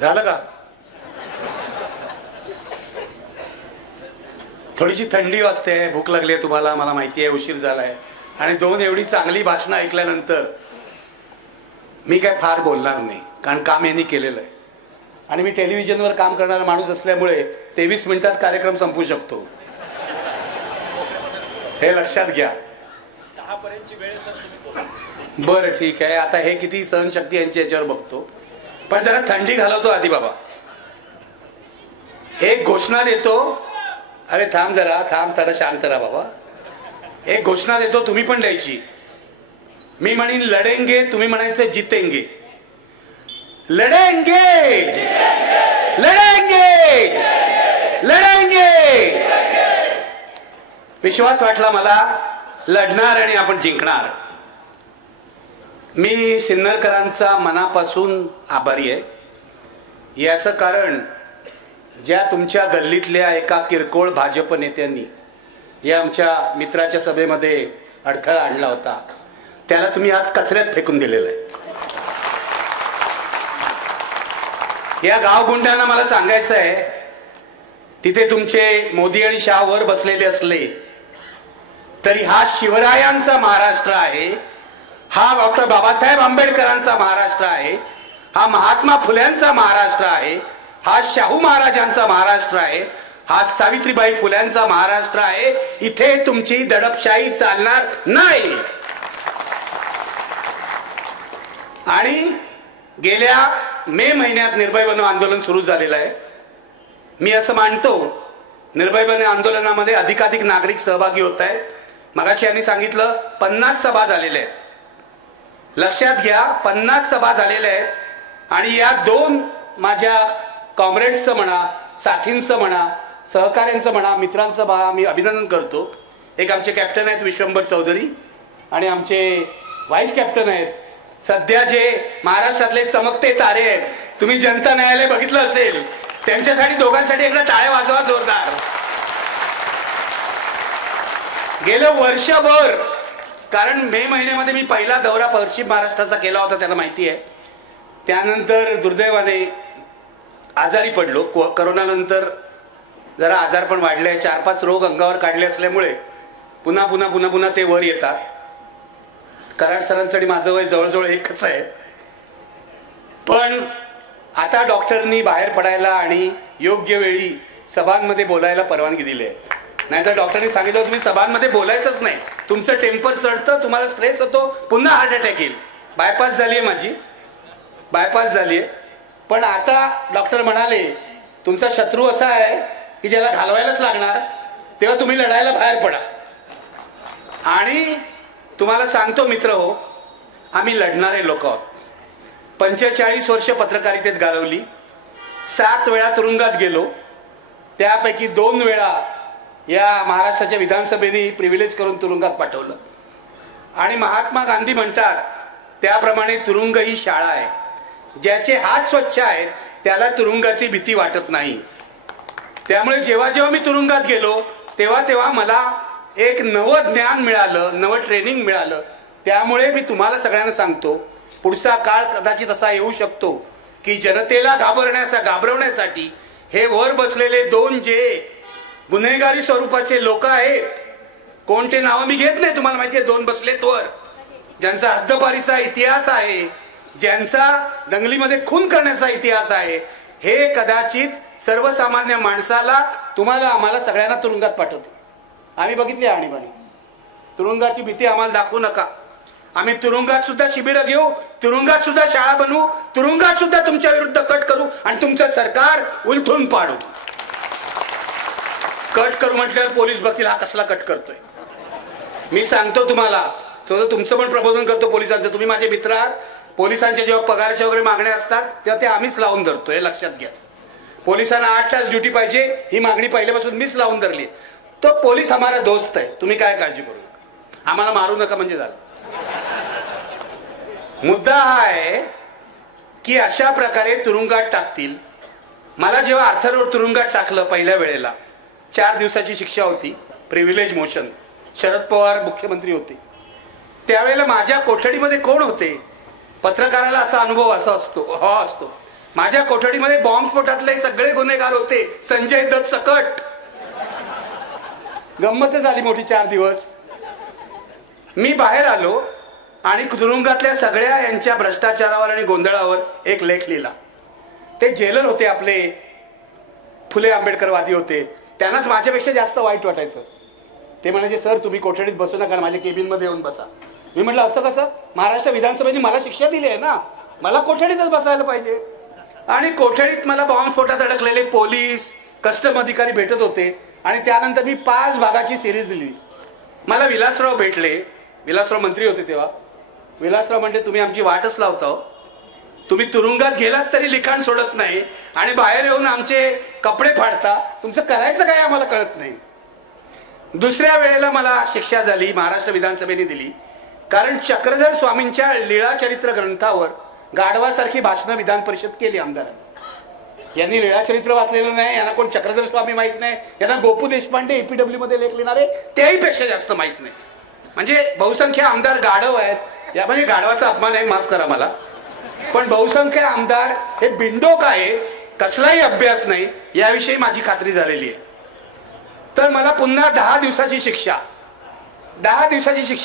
झालं का? थोडीशी थंडी वाजते, भूक लागली आहे तुम्हाला, मला माहिती आहे, उशीर झालाय, आणि 2 एवढी चांगली भाषणं ऐकल्यानंतर मी काय फार बोलणार नाही, कारण काम यांनी केलेलं आहे. आणि मी टेलिव्हिजनवर काम करणारा माणूस असल्यामुळे 23 मिनिटात कार्यक्रम संपू शकतो, हे लक्षात घ्या. 10 पर्यंतची वेळ सर. बरं ठीक आहे, आता हे किती सहनशक्ती यांची याच्यावर बघतो. पण जरा थंडी घालवतो आधी बाबा. एक घोषणा देतो. अरे थांब जरा शांत राहा बाबा. एक घोषणा देतो, तुम्ही पण द्यायची. मी म्हणीन लढेंगे, तुम्ही म्हणायचं जितेंगे. लढेंगे लढेंगे लढेंगे. विश्वास वाटला मला, लढणार आणि आपण जिंकणार. मी सिन्नरकरांचा मनापासून आभारी आहे. याचं कारण ज्या तुमच्या गल्लीतल्या एका किरकोळ भाजप नेत्यांनी या आमच्या मित्राच्या सभेमध्ये अडथळा आणला होता, त्याला तुम्ही आज कचऱ्यात फेकून दिलेलं आहे. या गावगुंडांना मला सांगायचं आहे, तिथे तुमचे मोदी आणि शाह वर बसलेले असले तरी हा शिवरायांचा महाराष्ट्र आहे, हा डॉक्टर बाबासाहेब आंबेडकरांचा महाराष्ट्र आहे, हा महात्मा फुल्यांचा महाराष्ट्र आहे, हा शाहू महाराजांचा महाराष्ट्र आहे, हा सावित्रीबाई फुल्यांचा महाराष्ट्र आहे. इथे तुमची दडपशाही चालणार नाही. आणि गेल्या मे महिन्यात निर्भय बनो आंदोलन सुरू झालेलं आहे. मी असं मानतो, निर्भय बनो आंदोलनामध्ये अधिकाधिक नागरिक सहभागी होत आहेत. मगाशी यांनी सांगितलं 50 सभा झालेल्या आहेत. लक्षात घ्या, 50 सभा झालेल्या आहेत. आणि या 2 माझ्या कॉम्रेड्सचं म्हणा, साथींचं म्हणा, सहकाऱ्यांचं म्हणा, मित्रांचं म्हणा, मी अभिनंदन करतो. एक आमचे कॅप्टन आहेत विश्वंभर चौधरी, आणि आमचे व्हाईस कॅप्टन आहेत सध्या जे महाराष्ट्रातले चमकते तारे आहेत. तुम्ही जनता न्यायालय बघितलं असेल, त्यांच्यासाठी दोघांसाठी एकदा टाळ्या वाजवा जोरदार. गेलं वर्षभर, कारण मे महिन्यामध्ये मी पहिला दौरा पश्चिम महाराष्ट्राचा केला होता, त्याला माहिती आहे. त्यानंतर दुर्दैवाने आजारी पडलो. करोनानंतर जरा आजार पण वाढले, 4-5 रोग अंगावर काढले असल्यामुळे पुन्हा पुन्हा पुन्हा पुन्हा ते वर येतात. कराड सरांसाठी माझं वय जवळजवळ एकच आहे. पण आता डॉक्टरनी बाहेर पडायला आणि योग्य वेळी सभांमध्ये बोलायला परवानगी दिली आहे. नाहीतर डॉक्टरनी सांगितलं तुम्ही सभांमध्ये बोलायचंच नाही, तुमचं टेम्पर चढतं, तुम्हाला स्ट्रेस होतो, पुन्हा हार्ट अटॅक येईल. बायपास झाली आहे माझी, बायपास झाली आहे. पण आता डॉक्टर म्हणाले तुमचा शत्रू असा आहे की ज्याला घालवायलाच लागणार, तेव्हा तुम्ही लढायला बाहेर पडा. आणि तुम्हाला सांगतो मित्र हो, आम्ही लढणारे लोक आहोत. 45 वर्ष पत्रकारितेत घालवली. 7 वेळा तुरुंगात गेलो, त्यापैकी 2 वेळा या महाराष्ट्राच्या विधानसभेने प्रिव्हिलेज करून तुरुंगात पाठवलं. आणि महात्मा गांधी म्हणतात त्याप्रमाणे तुरुंग ही शाळा आहे. ज्याचे हात स्वच्छ आहेत त्याला तुरुंगाची भीती वाटत नाही. त्यामुळे जेव्हा जेव्हा मी तुरुंगात गेलो तेव्हा तेव्हा मला एक नवं ज्ञान मिळालं, नवं ट्रेनिंग मिळालं. त्यामुळे मी तुम्हाला सगळ्यांना सांगतो, पुढचा काळ कदाचित असा येऊ शकतो की जनतेला घाबरवण्यासाठी हे वर बसलेले 2 जे गुन्हेगारी स्वरूपाचे लोक आहेत, कोणते नाव मी घेत नाही, तुम्हाला माहिती आहे, 2 बसलेत वर, ज्यांचा हद्दपारीचा इतिहास आहे, ज्यांचा दंगलीमध्ये खून करण्याचा इतिहास आहे, हे कदाचित सर्वसामान्य माणसाला, तुम्हाला, आम्हाला सगळ्यांना तुरुंगात पाठवतो. आम्ही बघितली आणीबाणी. तुरुंगाची भीती आम्हाला दाखवू नका. आम्ही तुरुंगात सुद्धा शिबिरं घेऊ, तुरुंगात सुद्धा शाळा बनवू, तुरुंगात सुद्धा तुमच्या विरुद्ध कट करू आणि तुमचं सरकार उलथून पाडू. कट करू म्हटल्यावर पोलीस बघतील हा कसला कट करतोय. मी सांगतो तुम्हाला, तुमचं पण प्रबोधन करतो पोलिसांचं. तुम्ही माझे मित्र आहात. पोलिसांच्या जेव्हा पगाराच्या वगैरे मागण्या असतात तेव्हा ते आम्हीच लावून धरतो, हे लक्षात घ्या. पोलिसांना 8 तास ड्युटी पाहिजे ही मागणी पहिल्यापासून मीच लावून धरली. तो पोलीस हमारा दोस्त आहे, तुम्ही काय काळजी करू नका, आम्हाला मारू नका म्हणजे झालं. मुद्दा हा आहे की अशा प्रकारे तुरुंगात टाकतील. मला जेव्हा अर्थरोड तुरुंगात टाकलं पहिल्या वेळेला, 4 दिवसाची शिक्षा होती, प्रिव्हिलेज मोशन. शरद पवार मुख्यमंत्री होते त्यावेळेला. माझ्या कोठडीमध्ये कोण होते? पत्रकाराला असा अनुभव असा असतो, माझ्या कोठडीमध्ये बॉम्बस्फोटातले सगळे गुन्हेगार होते, संजय दत्त सकट. गंमतच झाली मोठी 4 दिवस. मी बाहेर आलो आणि तुरुंगातल्या सगळ्या यांच्या भ्रष्टाचारावर आणि गोंधळावर एक लेख लिहिला. ते जेलर होते आपले, फुले आंबेडकरवादी होते, त्यांनाच माझ्यापेक्षा जास्त वाईट वाटायचं. ते म्हणायचे सर तुम्ही कोठडीत बसू नका, माझ्या केबिनमध्ये येऊन बसा. मी म्हटलं असं कसं, महाराष्ट्र विधानसभेने मला शिक्षा दिली आहे ना, मला कोठडीतच बसायला पाहिजे. आणि कोठडीत मला बॉम्बस्फोटात अडकलेले पोलीस, कस्टम अधिकारी भेटत होते. आणि त्यानंतर मी 5 भागाची सिरीज दिली. मला विलासराव भेटले, विलासराव मंत्री होते तेव्हा. विलासराव म्हणते तुम्ही आमची वाटच लावता, तुम्ही तुरुंगात गेलात तरी लिखाण सोडत नाही आणि बाहेर येऊन आमचे कपडे फाडता, तुमचं करायचं काय आम्हाला कळत नाही. दुसऱ्या वेळेला मला शिक्षा झाली, महाराष्ट्र विधानसभेने दिली, कारण चक्रधर स्वामींच्या लीळाचरित्र ग्रंथावर गाढवासारखी भाषणं विधान परिषद केली आमदारांनी. यांनी लीळाचरित्र वाचलेलं नाही, यांना कोण चक्रधर स्वामी माहित नाही, यांना गोपू देशपांडे EPW मध्ये लेख लिहिणारे त्याही पेक्षा जास्त माहित नाही. म्हणजे बहुसंख्य आमदार गाढव आहेत. या म्हणजे गाढवाचा अपमान आहे, माफ करा मला, पण बहुसंख्य आमदार हे बिंडोक आहे, कसलाही अभ्यास नाही, याविषयी माझी खात्री झालेली आहे. तर मला पुन्हा 10 दिवसाची शिक्षा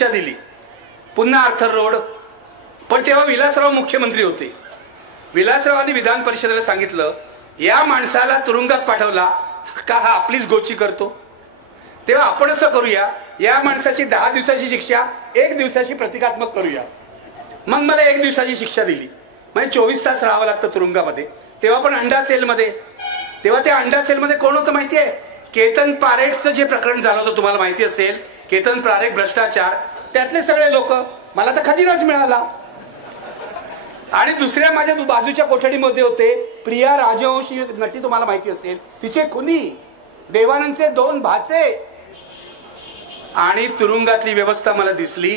दिली, पुन्हा आर्थर रोड. पण तेव्हा विलासराव मुख्यमंत्री होते. विलासरावांनी विधान परिषदेला सांगितलं या माणसाला तुरुंगात पाठवला का हा आपलीच गोची करतो, तेव्हा आपण असं करूया, या माणसाची 10 दिवसाची शिक्षा 1 दिवसाची प्रतिकात्मक करूया. मग मला 1 दिवसाची शिक्षा दिली. म्हणजे 24 तास राहावं लागतं तुरुंगामध्ये. तेव्हा पण अंडा सेलमध्ये. तेव्हा त्या अंडा सेलमध्ये कोण होतं माहिती आहे? केतन पारेखचं जे प्रकरण झालं होतं तुम्हाला माहिती असेल, केतन पारेख भ्रष्टाचार, त्यातले सगळे लोक. मला तर खजिनाच मिळाला. आणि दुसऱ्या माझ्या बाजूच्या कोठडीमध्ये होते प्रिया राजवंशी नटी, तुम्हाला माहिती असेल, तिचे खुनी देवानंदचे 2 भाचे. आणि तुरुंगातली व्यवस्था मला दिसली.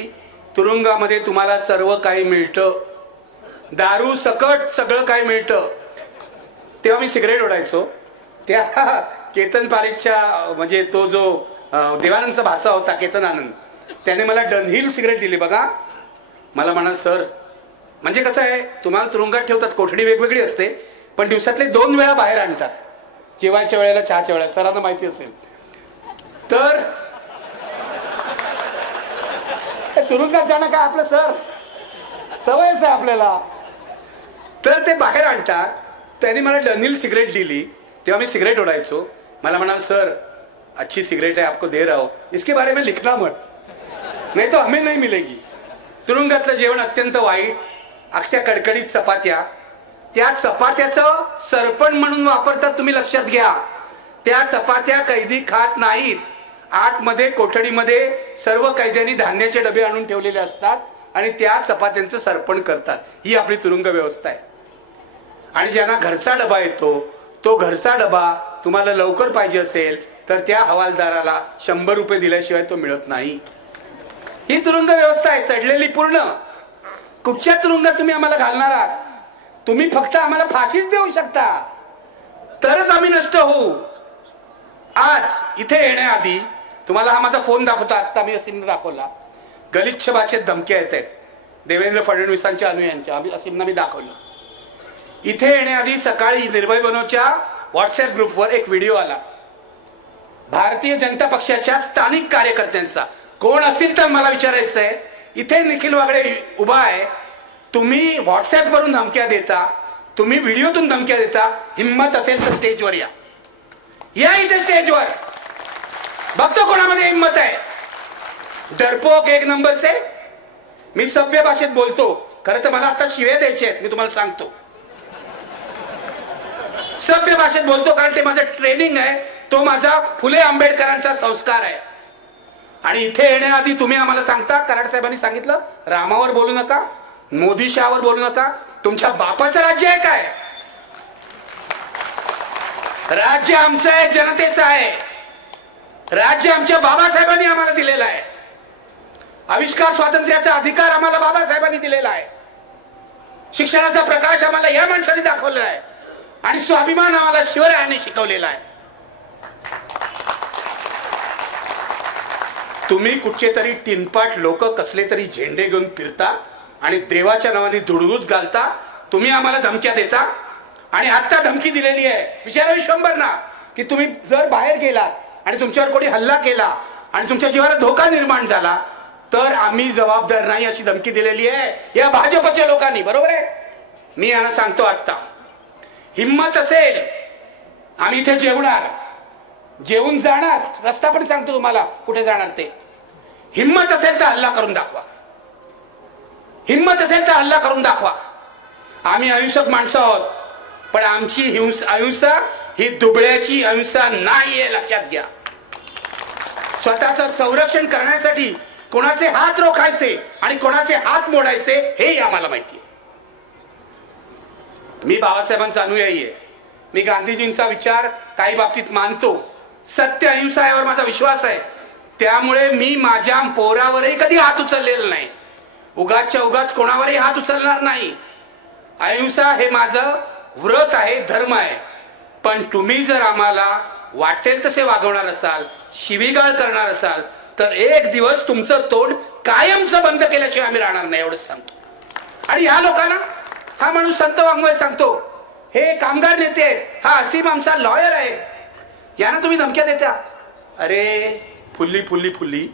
तुरुंगामध्ये तुम्हाला सर्व काही मिळतं, दारू सकट सगळं काही मिळतं. तेव्हा मी सिगरेट ओढायचो. त्या केतन पारेखच्या म्हणजे तो जो देवानंदचा भाचा होता केतन आनंद, त्याने मला डनहिल सिगरेट दिली. बघा, मला म्हणा सर, म्हणजे कसं आहे, तुम्हाला तुरुंगात ठेवतात, कोठडी वेगवेगळी असते, पण दिवसातले 2 वेळा बाहेर आणतात, जेवायच्या वेळेला, चहाच्या वेळेला, सरांना माहिती असेल. तर तुरुंगात जाणं काय आपलं सर सवयच आहे आपल्याला. तर ते बाहेर आणतात. त्यांनी मला डनहिल सिगरेट दिली. तेव्हा मी सिगरेट ओढायचो. मला म्हणाल सर अच्छी सिगरेट है, आपको दे रहा हूं, इसके बारे में लिखना मत, नहीं तो हमें नहीं मिलेगी. तुरुंगातलं जेवण अत्यंत वाईट. अक्षय कडकडीत चपात्या. त्या चपात्याचं सरपण म्हणून वापरतात, तुम्ही लक्षात घ्या. त्या चपात्या कैदी खात नाहीत. आतमध्ये कोठडीमध्ये सर्व कैद्यांनी धान्याचे डबे आणून ठेवलेले असतात आणि त्या चपात्यांचं सरपण करतात. ही आपली तुरुंग व्यवस्था आहे. आणि ज्यांना घरचा डबा येतो, तो घरचा डबा तुम्हाला लवकर पाहिजे असेल तर त्या हवालदाराला 100 रुपये दिल्याशिवाय तो मिळत नाही. ही तुरुंग व्यवस्था आहे, सडलेली पूर्ण. कुठच्या तुरुंगात तुम्ही आम्हाला घालणार आहात? तुम्ही फक्त आम्हाला फाशीच देऊ शकता, तरच आम्ही नष्ट होऊ. आज इथे येण्याआधी तुम्हाला हा माझा फोन दाखवता, आता मी असीमला दाखवला. गलिच्छ भाषेत धमक्या येत आहेत देवेंद्र फडणवीसांच्या अनुयायांच्या. असीमना मी दाखवलं. इथे येण्याआधी सकाळी निर्भय बनोच्या व्हॉट्सअप ग्रुपवर एक व्हिडिओ आला भारतीय जनता पक्षाच्या स्थानिक कार्यकर्त्यांचा. कोण असतील तर मला विचारायचं आहे, इथे निखिल वागडे उभा आहे, तुम्ही व्हॉट्सअप वरून धमक्या देता, तुम्ही व्हिडिओतून धमक्या देता, हिम्मत असेल तर स्टेजवर या. इथे स्टेजवर बघतो कोणामध्ये हिम्मत आहे. डरपोक 1 नंबरचे. मी सभ्य भाषेत बोलतो. खरं तर मला आता शिव्या द्यायचे आहेत, मी तुम्हाला सांगतो. सभ्य भाषेत बोलतो कारण ते माझं ट्रेनिंग आहे, तो माझा फुले आंबेडकरांचा संस्कार आहे. आणि इथे येण्याआधी तुम्ही आम्हाला सांगता, कराड साहेबांनी सांगितलं, रामावर बोलू नका, मोदी शहावर बोलू नका. तुमच्या बापाचं राज्य आहे काय? राज्य आमचं आहे, जनतेचं आहे. राज्य आमच्या बाबासाहेबांनी आम्हाला दिलेलं आहे. आविष्कार स्वातंत्र्याचा अधिकार आम्हाला बाबासाहेबांनी दिलेला आहे. शिक्षणाचा प्रकाश आम्हाला या माणसाने दाखवलेला आहे. आणि स्वाभिमान आम्हाला शिवरायांनी शिकवलेला आहे. तुम्ही कुठचे तरी टिनपाट लोक कसले तरी झेंडे घेऊन फिरता आणि देवाच्या नावाने धुडगूस घालता. तुम्ही आम्हाला धमक्या देता आणि आता धमकी दिलेली आहे. विचारा विश्वंभरना की तुम्ही जर बाहेर गेलात आणि तुमच्यावर कोणी हल्ला केला आणि तुमच्या जीवाला धोका निर्माण झाला तर आम्ही जबाबदार नाही अशी धमकी दिलेली आहे या भाजपच्या लोकांनी. बरोबर आहे. मी यांना सांगतो आता, हिम्मत असेल आम्ही इथे जेवणार, जेवून जाणार, रस्ता पण सांगतो तुम्हाला कुठे जाणार ते. हिम्मत असेल तर हल्ला करून दाखवा, हिम्मत असेल तर हल्ला करून दाखवा. आम्ही अहिंसक माणसं आहोत, पण आमची अहिंसा ही दुबळ्याची अहिंसा नाहीये, लक्षात घ्या. स्वतःचं संरक्षण करण्यासाठी कोणाचे हात रोखायचे आणि कोणाचे हात मोडायचे हे आम्हाला माहिती आहे. मी बाबासाहेबांचा अनुयायी आहे. मी गांधीजींचा विचार काही बाबतीत मानतो. सत्य अहिंसा यावर माझा विश्वास आहे. त्यामुळे मी माझ्या पोरावरही कधी हात उचललेला नाही. उगाचच्या उगाच कोणावरही हात उचलणार नाही. अहिंसा हे माझं व्रत आहे, धर्म आहे. पण तुम्ही जर आम्हाला वाटेल तसे वागवणार असाल, शिवीगाळ करणार असाल तर एक दिवस तुमचं तोंड कायमचं बंद केल्याशिवाय आम्ही राहणार नाही, एवढंच सांगतो. आणि ह्या लोकांना, हा माणूस संत वाङ्मय सांगतो, हे कामगार नेते आहेत, हा असीम आमचा लॉयर आहे, यांना तुम्ही धमक्या देता. अरे फुल्ली फुल्ली फुल्ली,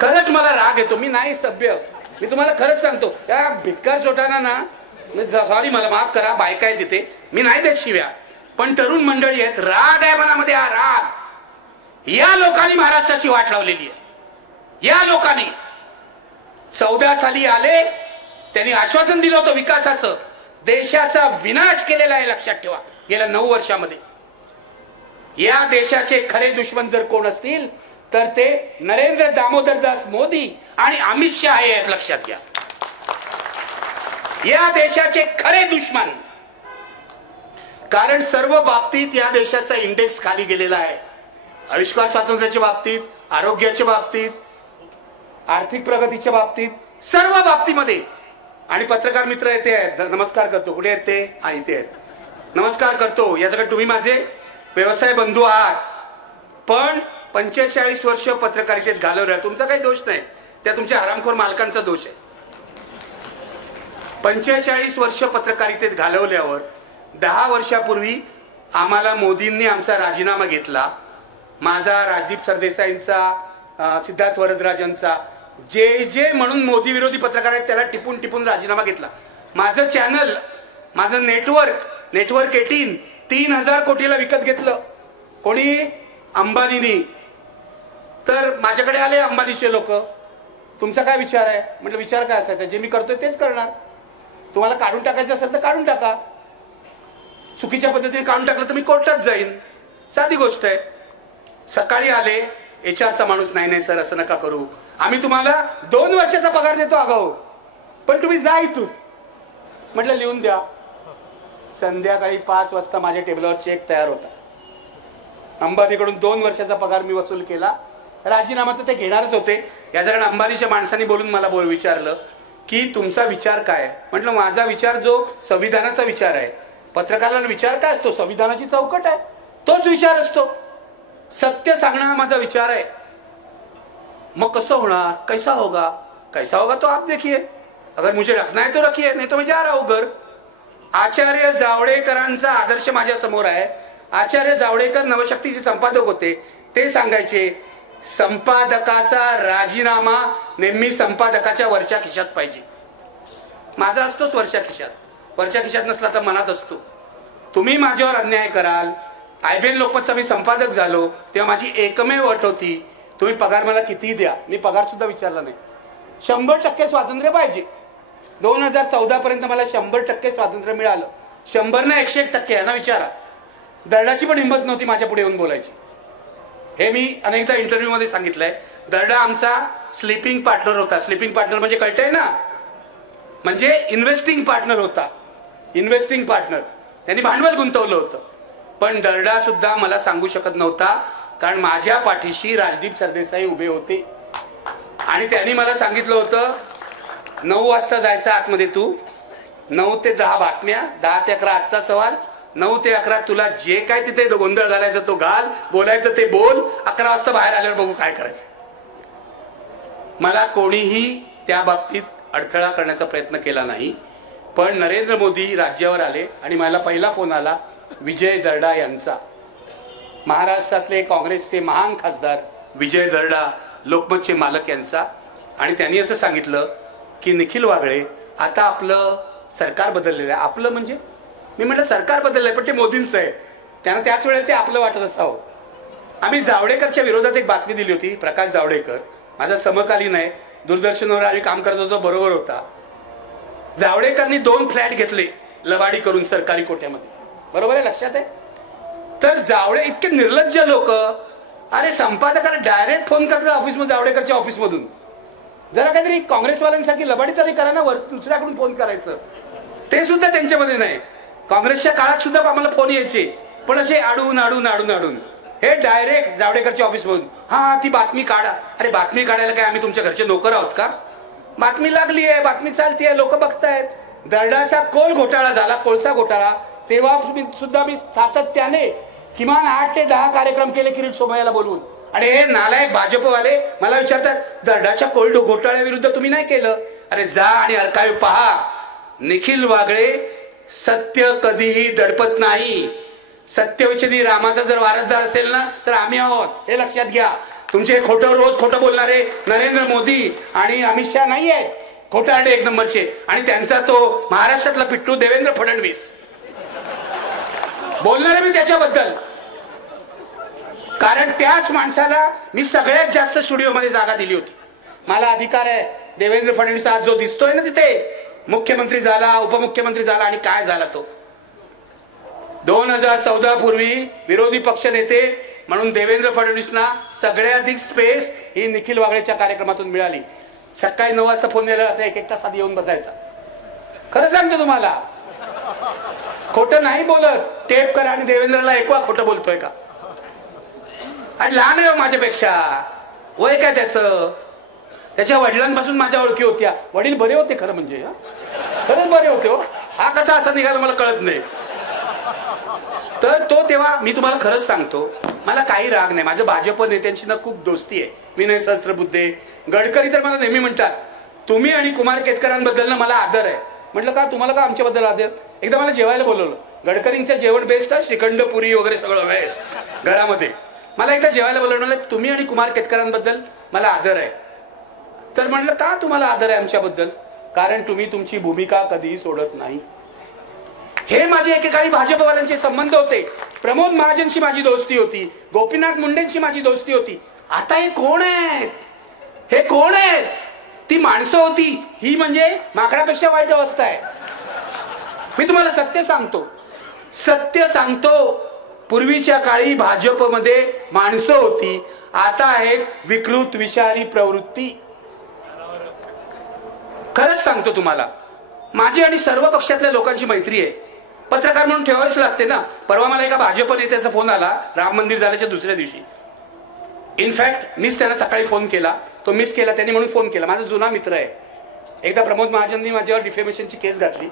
खरंच मला राग येतो. मी नाही सभ्य, मी तुम्हाला खरंच सांगतो. या भिक्कार चोटाना ना, सॉरी मला माफ करा, बायका आहे तिथे, मी नाही देत शिव्या, पण तरुण मंडळी आहेत, राग आहे मनामध्ये. हा राग या लोकांनी महाराष्ट्राची वाट लावलेली आहे. या लोकांनी 14 साली आले, त्यांनी आश्वासन दिलं होतं विकासाचं, देशाचा विनाश केलेला आहे, लक्षात ठेवा, गेल्या 9 वर्षामध्ये. या देशाचे खरे दुश्मन जर कोण असतील तर ते नरेंद्र दामोदर दास मोदी आणि अमित शहा हे आहेत, लक्षात घ्या. या देशाचे खरे दुश्मन. कारण सर्व बाबतीत या देशाचा इंडेक्स खाली गेलेला आहे. आविष्कार स्वातंत्र्याच्या बाबतीत, आरोग्याच्या बाबतीत, आर्थिक प्रगतीच्या बाबतीत, सर्व बाबतीमध्ये. आणि पत्रकार मित्र येते आहेत, नमस्कार करतो. कुठे आहेत ते? हा, इथे आहेत. नमस्कार करतो. याच्याकडे तुम्ही माझे व्यवसाय बंधू आहात, पण 45 वर्ष पत्रकारितेत घालवल्या, तुमचा काही दोष नाही, त्या तुमच्या हरामखोर मालकांचा दोष आहे. 45 वर्ष पत्रकारितेत घालवल्यावर 10 वर्षापूर्वी आम्हाला मोदींनी आमचा राजीनामा घेतला. माझा, राजदीप सरदेसाईंचा, सिद्धार्थ वरदराजांचा, जे म्हणून मोदी विरोधी पत्रकार आहेत त्याला टिपून टिपून राजीनामा घेतला. माझं चॅनल, माझं नेटवर्क 18 3000 कोटीला विकत घेतलं. कोणी? अंबानीनी. तर माझ्याकडे आले अंबानीचे लोक, तुमचा काय विचार आहे? म्हटलं विचार काय असायचा, जे मी करतोय तेच करणार. तुम्हाला काढून टाकायचं असेल तर काढून टाका, चुकीच्या पद्धतीने काढून टाकलं तर मी कोर्टात जाईन, साधी गोष्ट आहे. सकाळी आले, HR चा माणूस, नाही सर असं नका करू, आम्ही तुम्हाला 2 वर्षाचा पगार देतो अगाऊ, पण तुम्ही जा इथून. म्हटलं लिहून द्या. संध्याकाळी 5 वाजता माझ्या टेबलवर चेक तयार होता. अंबानीकडून 2 वर्षाचा पगार मी वसूल केला. राजीनामा तर ते घेणारच होते. याच्याकडे अंबानीच्या माणसांनी बोलून मला विचारलं की तुमचा विचार काय आहे? म्हटलं माझा विचार जो संविधानाचा विचार आहे. पत्रकाराला विचार काय असतो? संविधानाची चौकट आहे, तोच विचार असतो. सत्य सांगणं हा माझा विचार आहे. मग कसं होणार? कैसा होगा? कैसा होगा तो आप देखिए. अगर मुझे रखना है तो रखिए, नहीं तो मैं जा रहा हूं घर. आचार्य जावडेकरांचा आदर्श माझ्या समोर आहे. आचार्य जावडेकर नवशक्तीचे संपादक होते. ते सांगायचे संपादकाचा राजीनामा नेहमी संपादकाच्या वरच्या खिशात पाहिजे. माझा असतोच वरच्या खिशात, वरच्या खिशात नसला तर मनात असतो. तुम्ही माझ्यावर अन्याय कराल. IBN लोकमतचा मी संपादक झालो तेव्हा माझी एकमेव अट होती, तुम्ही पगार मला किती द्या. मी पगार सुद्धा विचारला नाही. 100% स्वातंत्र्य पाहिजे. 2014 पर्यंत मला 100% स्वातंत्र्य मिळालं. 100 ना 101% यांना विचारा. दर्डाची पण हिंमत नव्हती माझ्या पुढे येऊन बोलायची. हे मी अनेकदा इंटरव्ह्यू मध्ये सांगितलंय. दर्डा आमचा स्लीपिंग पार्टनर होता. स्लीपिंग पार्टनर म्हणजे कळतंय ना, म्हणजे इन्व्हेस्टिंग पार्टनर होता. इन्व्हेस्टिंग पार्टनर, त्यांनी भांडवल गुंतवलं होतं. पण दर्डा सुद्धा मला सांगू शकत नव्हता, कारण माझ्या पाठीशी राजदीप सरदेसाई उभे होते. आणि त्यांनी मला सांगितलं होतं 9 वाजता जायचं आतमध्ये, तू 9 ते 10 बातम्या, 10 ते 11 आजचा सवाल, 9 ते 11 तुला जे काय तिथे गोंधळ घालायचा तो घाल, बोलायचं ते बोल, 11 वाजता बाहेर आल्यावर बघू काय करायचं. मला कोणीही त्या बाबतीत अडथळा करण्याचा प्रयत्न केला नाही. पण नरेंद्र मोदी राज्यावर आले आणि मला पहिला फोन आला विजय दर्डा यांचा, महाराष्ट्रातले काँग्रेसचे महान खासदार विजय दर्डा, लोकमतचे मालक यांचा. आणि त्यांनी असं सांगितलं की निखिल वागळे, आता आपलं सरकार बदललेलं आहे. आपलं म्हणजे? मी म्हटलं सरकार बदललं आहे पण ते मोदींचं आहे. त्यांना त्याच वेळेला ते आपलं वाटत असावं. आम्ही जावडेकरच्या विरोधात एक बातमी दिली होती. प्रकाश जावडेकर माझा समकालीन आहे, दूरदर्शनवर आम्ही काम करत होतो, बरोबर होता. जावडेकरनी 2 फ्लॅट घेतले लवाडी करून सरकारी कोट्यामध्ये, बरोबर आहे, लक्षात आहे. तर जावडे इतके निर्लज्ज लोक, अरे संपादकाला डायरेक्ट फोन करतात ऑफिसमध्ये, जावडेकरच्या ऑफिसमधून. जरा काहीतरी काँग्रेसवाल्यांसारखी लबाडी चालू करा ना, दुसऱ्याकडून फोन करायचं. ते सुद्धा त्यांच्यामध्ये नाही. काँग्रेसच्या काळात सुद्धा आम्हाला फोन यायचे, पण असे आडून आडून आडून आडून. हे डायरेक्ट जावडेकरच्या ऑफिसमधून, हा ती बातमी काढा. अरे बातमी काढायला काय आम्ही तुमच्या घरचे नोकर आहोत का? बातमी लागली आहे, बातमी चालतीये, लोक बघतायत. दर्डाचा कोल घोटाळा झाला, कोळसा घोटाळा, तेव्हा सुद्धा मी सातत्याने किमान 8 ते 10 कार्यक्रम केले किरीट सोमय्याला बोलवून. आणि हे नालायक भाजपवाले मला विचारतात, दर्डाच्या कोल घोटाळ्याविरुद्ध तुम्ही नाही केलं? अरे जा आणि अर्काईव्ह पहा. निखिल वागळे सत्य कधीही दडपत नाही. सत्यवचनी रामाचा जर वारसदार असेल ना तर आम्ही आहोत, हे लक्षात घ्या. तुमचे खोटं रोज खोटं बोलणारे नरेंद्र मोदी आणि अमित शहा नाही आहेत, खोटारडे 1 नंबरचे. आणि त्यांचा तो महाराष्ट्रातला पिट्टू देवेंद्र फडणवीस बोलणार आहे मी त्याच्याबद्दल. कारण त्याच माणसाला मी सगळ्यात जास्त स्टुडिओमध्ये जागा दिली होती. मला अधिकार आहे. देवेंद्र फडणवीस आज जो दिसतोय ना तिथे, मुख्यमंत्री झाला, उपमुख्यमंत्री झाला, आणि काय झाला तो 2014 पूर्वी विरोधी पक्ष नेते म्हणून देवेंद्र फडणवीसना सगळ्याधिक स्पेस ही निखिल वागळेच्या कार्यक्रमातून मिळाली. सकाळी 9 वाजता फोन दिला, असं 1-1 तास आधी येऊन बसायचा. खरं सांगतो तुम्हाला, खोटं नाही बोलत. टेप करा आणि देवेंद्रला ऐकवा खोटं बोलतोय का. आणि लहान आहे माझ्यापेक्षा, वय काय त्याचं. त्याच्या वडिलांपासून माझ्या ओळखी होत्या. वडील बरे होते खरं म्हणजे, खरंच बरे होते हो. हा कसा असा निघाला मला कळत नाही. तर तो तेव्हा मी तुम्हाला खरंच सांगतो, मला काही राग नाही. माझ्या भाजप नेत्यांशी ना खूप दोस्ती आहे. विनय सहस्त्रबुद्धे, गडकरी तर मला नेहमी म्हणतात तुम्ही आणि कुमार केतकरांबद्दल ना मला आदर आहे. म्हटलं का तुम्हाला का आमच्याबद्दल आदर? एकदा मला जेवायला बोलवलं. गडकरींचं जेवण बेस्ट आहे, श्रीखंड पुरी वगैरे सगळं बेस्ट घरामध्ये. मला एकदा जेवायला बोलवलं, तुम्ही आणि कुमार केतकरांबद्दल मला आदर आहे. तर म्हटलं का तुम्हाला आदर आहे आमच्याबद्दल? कारण तुम्ही तुमची भूमिका कधीही सोडत नाही. हे माझे एकेकाळी भाजपवाल्यांचे संबंध होते. प्रमोद महाजनशी माझी दोस्ती होती, गोपीनाथ मुंडेंशी माझी दोस्ती होती. आता हे कोण आहेत? हे कोण आहेत? ती माणसं होती, ही म्हणजे माकडापेक्षा वाईट अवस्था आहे. मी तुम्हाला सत्य सांगतो, सत्य सांगतो. पूर्वीच्या काळी भाजपमध्ये माणसं होती, आता आहेत विकृत विषारी प्रवृत्ती. खरंच सांगतो तुम्हाला, माझी आणि सर्व पक्षातल्या लोकांची मैत्री आहे. पत्रकार म्हणून ठेवावीच लागते ना. परवा मला एका भाजप नेत्याचा फोन आला राम मंदिर झाल्याच्या दुसऱ्या दिवशी. इनफॅक्ट मीच त्यांना सकाळी फोन केला, तो मिस केला त्यांनी म्हणून फोन केला. माझा जुना मित्र आहे. एकदा प्रमोद महाजननी माझ्यावर डिफेमेशनची केस घातली,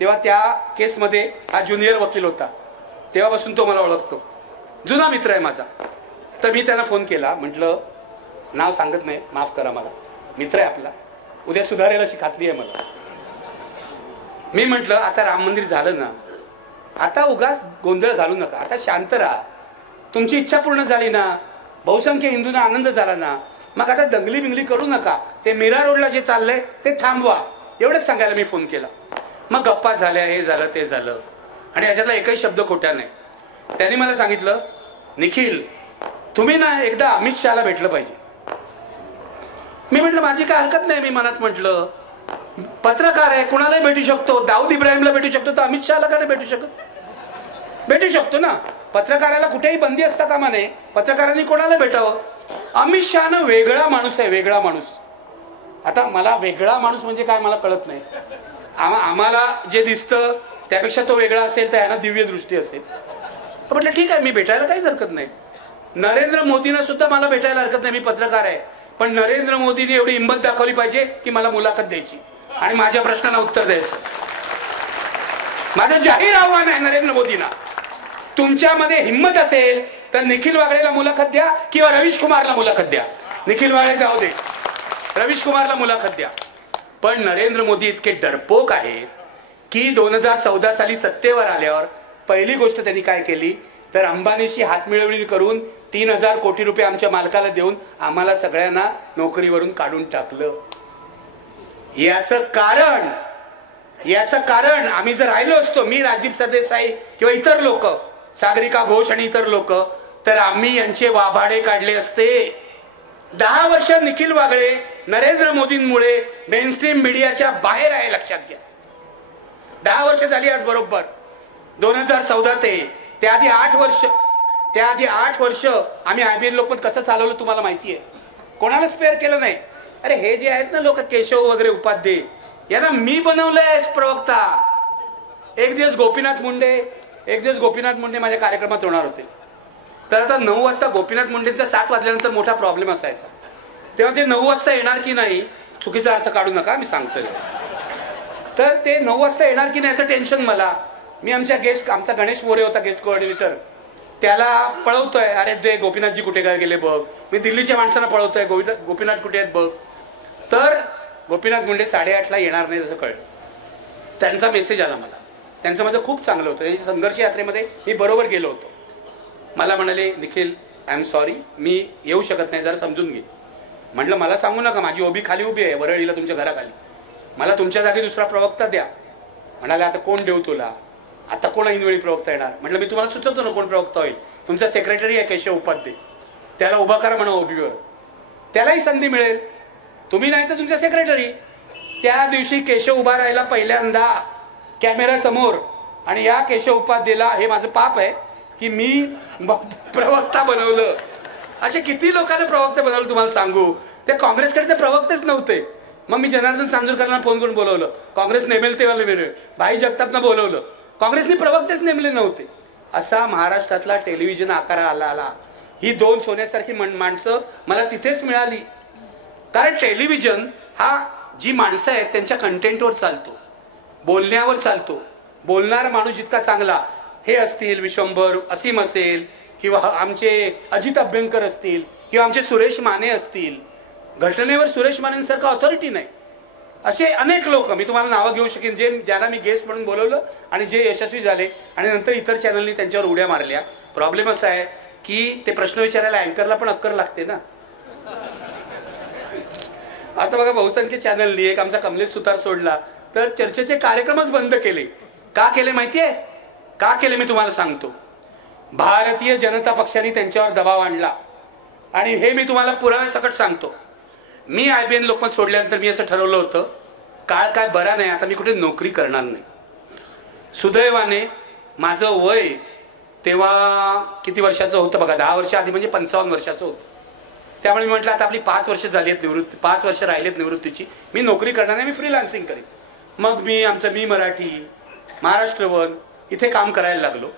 तेव्हा त्या केसमध्ये हा ज्युनियर वकील होता. तेव्हापासून तो मला ओळखतो, जुना मित्र आहे माझा. तर मी त्यांना फोन केला, म्हटलं नाव सांगत नाही, माफ करा मला, मित्र आहे आपला, उद्या सुधारेल अशी खात्री आहे मला. मी म्हटलं आता राम मंदिर झालं ना, आता उगाच गोंधळ घालू नका, आता शांत राहा. तुमची इच्छा पूर्ण झाली ना, बहुसंख्य हिंदूंना आनंद झाला ना, मग आता दंगली बिंगली करू नका. ते मीरा रोडला जे चाललंय ते थांबवा, एवढंच सांगायला मी फोन केला. मग गप्पा झाल्या, हे झालं ते झालं, आणि याच्यातला एकही शब्द खोटा नाही. त्यांनी मला सांगितलं, निखिल तुम्ही ना एकदा अमित शहाला भेटलं पाहिजे. मी म्हटलं माझी काय हरकत नाही. मी मनात म्हटलं पत्रकार आहे, कुणालाही भेटू शकतो. दाऊद इब्राहिमला भेटू शकतो, तर अमित शहाला का नाही भेटू शकत? भेटू शकतो ना. पत्रकाराला कुठेही बंदी असता कामा नये. पत्रकारांनी कोणाला भेटावं. अमित शहानं वेगळा माणूस आहे, वेगळा माणूस. आता मला वेगळा माणूस म्हणजे काय मला कळत नाही. आम्हाला जे दिसतं त्यापेक्षा तो वेगळा असेल तर यांना दिव्य दृष्टी असेल. म्हटलं ठीक आहे, मी भेटायला काहीच हरकत नाही. नरेंद्र मोदींना सुद्धा मला भेटायला हरकत नाही, मी पत्रकार आहे. पण नरेंद्र मोदींनी एवढी हिंमत दाखवली पाहिजे की मला मुलाखत द्यायची आणि माझ्या प्रश्नांना उत्तर द्यायचं. माझं जाहीर आव्हान आहे नरेंद्र मोदींना, तुमच्यामध्ये हिंमत असेल तर निखिल वागळेला मुलाखत द्या किंवा रवीश कुमारला मुलाखत द्या. निखिल वागळे जाऊ दे, रवीश कुमारला मुलाखत द्या. पण नरेंद्र मोदी इतके डरपोक आहेत की 2014 साली सत्तेवर आल्यावर पहिली गोष्ट त्यांनी काय केली तर अंबानीशी हातमिळवणी करून 3,000 कोटी रुपये आमच्या मालकाला देऊन आम्हाला सगळ्यांना नोकरीवरून काढून टाकलं. याचं कारण आम्ही जर राहिलो असतो, मी राजदीप सरदेसाई किंवा इतर लोक, सागरिका घोष आणि इतर लोक, तर आम्ही यांचे वाभाडे काढले असते. 10 वर्ष निखिल वागळे नरेंद्र मोदींमुळे मेनस्ट्रीम मीडियाच्या बाहेर आहे, लक्षात घ्या. 10 वर्ष झाली आज, बरोबर 2014 ते त्याआधी 8 वर्ष आम्ही IBN लोकमत कसं चालवलं तुम्हाला माहिती आहे. कोणाला स्पेअर केलं नाही. अरे हे जे आहेत ना लोक, केशव वगैरे उपाध्ये, यांना मी बनवलंय प्रवक्ता. एक दिवस गोपीनाथ मुंडे माझ्या कार्यक्रमात होणार होते. तर आता 9 वाजता गोपीनाथ मुंडेंचा 7 वाजल्यानंतर मोठा प्रॉब्लेम असायचा. तेव्हा ते 9 वाजता येणार की नाही, चुकीचा अर्थ काढू नका, मी सांगतोय. तर ते 9 वाजता येणार की नाही याचं टेन्शन मला. मी आमचा गणेश मोरे होता गेस्ट कोऑर्डिनेटर, त्याला पळवतोय, अरे दे गोपीनाथजी कुठे काय गेले बघ. मी दिल्लीच्या माणसांना पळवतोय, गोपीनाथ कुठे आहेत बघ. तर गोपीनाथ मुंडे 8:30ला येणार नाही जसं कळलं. त्यांचा मेसेज आला मला. त्यांचं माझं खूप चांगलं होतं. त्यांच्या संघर्ष यात्रेमध्ये मी बरोबर गेलो होतो. मला म्हणाले निखिल आय एम सॉरी, मी येऊ शकत नाही, जरा समजून घे. म्हटलं मला सांगू नका, माझी ओबी खाली उभी आहे वरळीला तुमच्या घराखाली, मला तुमच्या जागी दुसरा प्रवक्ता द्या. म्हणाले आता कोण देऊ तुला, आता कोण ऐनवेळी प्रवक्ता येणार. म्हटलं मी तुम्हाला सुचवतो ना कोण प्रवक्ता होईल. तुमचा सेक्रेटरी आहे केशव उपाध्ये, त्याला उभा करा म्हणा ओबीवर, त्यालाही संधी मिळेल. तुम्ही नाही तर तुमचा सेक्रेटरी. त्या दिवशी केशव उभा राहिला पहिल्यांदा कॅमेरा समोर, आणि या केशव उपाध्येला, हे माझं पाप आहे की मी प्रवक्ता बनवलं. असे किती लोकांना प्रवक्ते बनवलं तुम्हाला सांगू. ते काँग्रेसकडे ते प्रवक्तेच नव्हते. मग मी जनार्दन चांदूरकरांना फोन करून बोलवलं, काँग्रेस नेमेल तेव्हा वेगळे, भाई जगतापना बोलवलं, काँग्रेसने प्रवक्तेच नेमले नव्हते. असा महाराष्ट्रातला टेलिव्हिजन आकारा आला. ही 2 सोन्यासारखी माणसं मला तिथेच मिळाली. कारण टेलिव्हिजन हा जी माणसं आहेत त्यांच्या कंटेंटवर चालतो, बोलण्यावर चालतो. बोलणारा माणूस जितका चांगला, हे असतील विश्वंभर असीम असेल, किंवा आमचे अजित अभ्यंकर असतील, किंवा आमचे सुरेश माने असतील. घटनेवर सुरेश मानेंसारखं ऑथॉरिटी नाही. असे अनेक लोक, मी तुम्हाला नावं घेऊ शकेन, ज्यांना मी गेस्ट म्हणून बोलवलं आणि जे यशस्वी झाले, आणि नंतर इतर चॅनलनी त्यांच्यावर उड्या मारल्या. प्रॉब्लेम असा आहे की ते प्रश्न विचारायला अँकरला पण अक्कर लागते ना. आता बघा बहुसंख्य चॅनलनी एक आमचा कमलेश सुतार सोडला तर चर्चेचे कार्यक्रमच बंद केले. का केले माहितीये? का केले मी तुम्हाला सांगतो. भारतीय जनता पक्षाने त्यांच्यावर दबाव आणला, आणि हे मी तुम्हाला पुराव्यासकट सांगतो. मी IBN लोकमत सोडल्यानंतर मी असं ठरवलं होतं, काळ काय बरा नाही, आता मी कुठे नोकरी करणार नाही. सुदैवाने माझं वय तेव्हा किती वर्षाचं होतं बघा, 10 वर्ष आधी म्हणजे 55 वर्षाचं होतं. त्यामुळे मी म्हटलं आता आपली 5 वर्ष झाली आहेत निवृत्ती, 5 वर्ष राहिलेत निवृत्तीची, मी नोकरी करणार नाही, मी फ्रीलान्सिंग करेन. मग मी मराठी, महाराष्ट्र वन इथे काम करायला लागलो.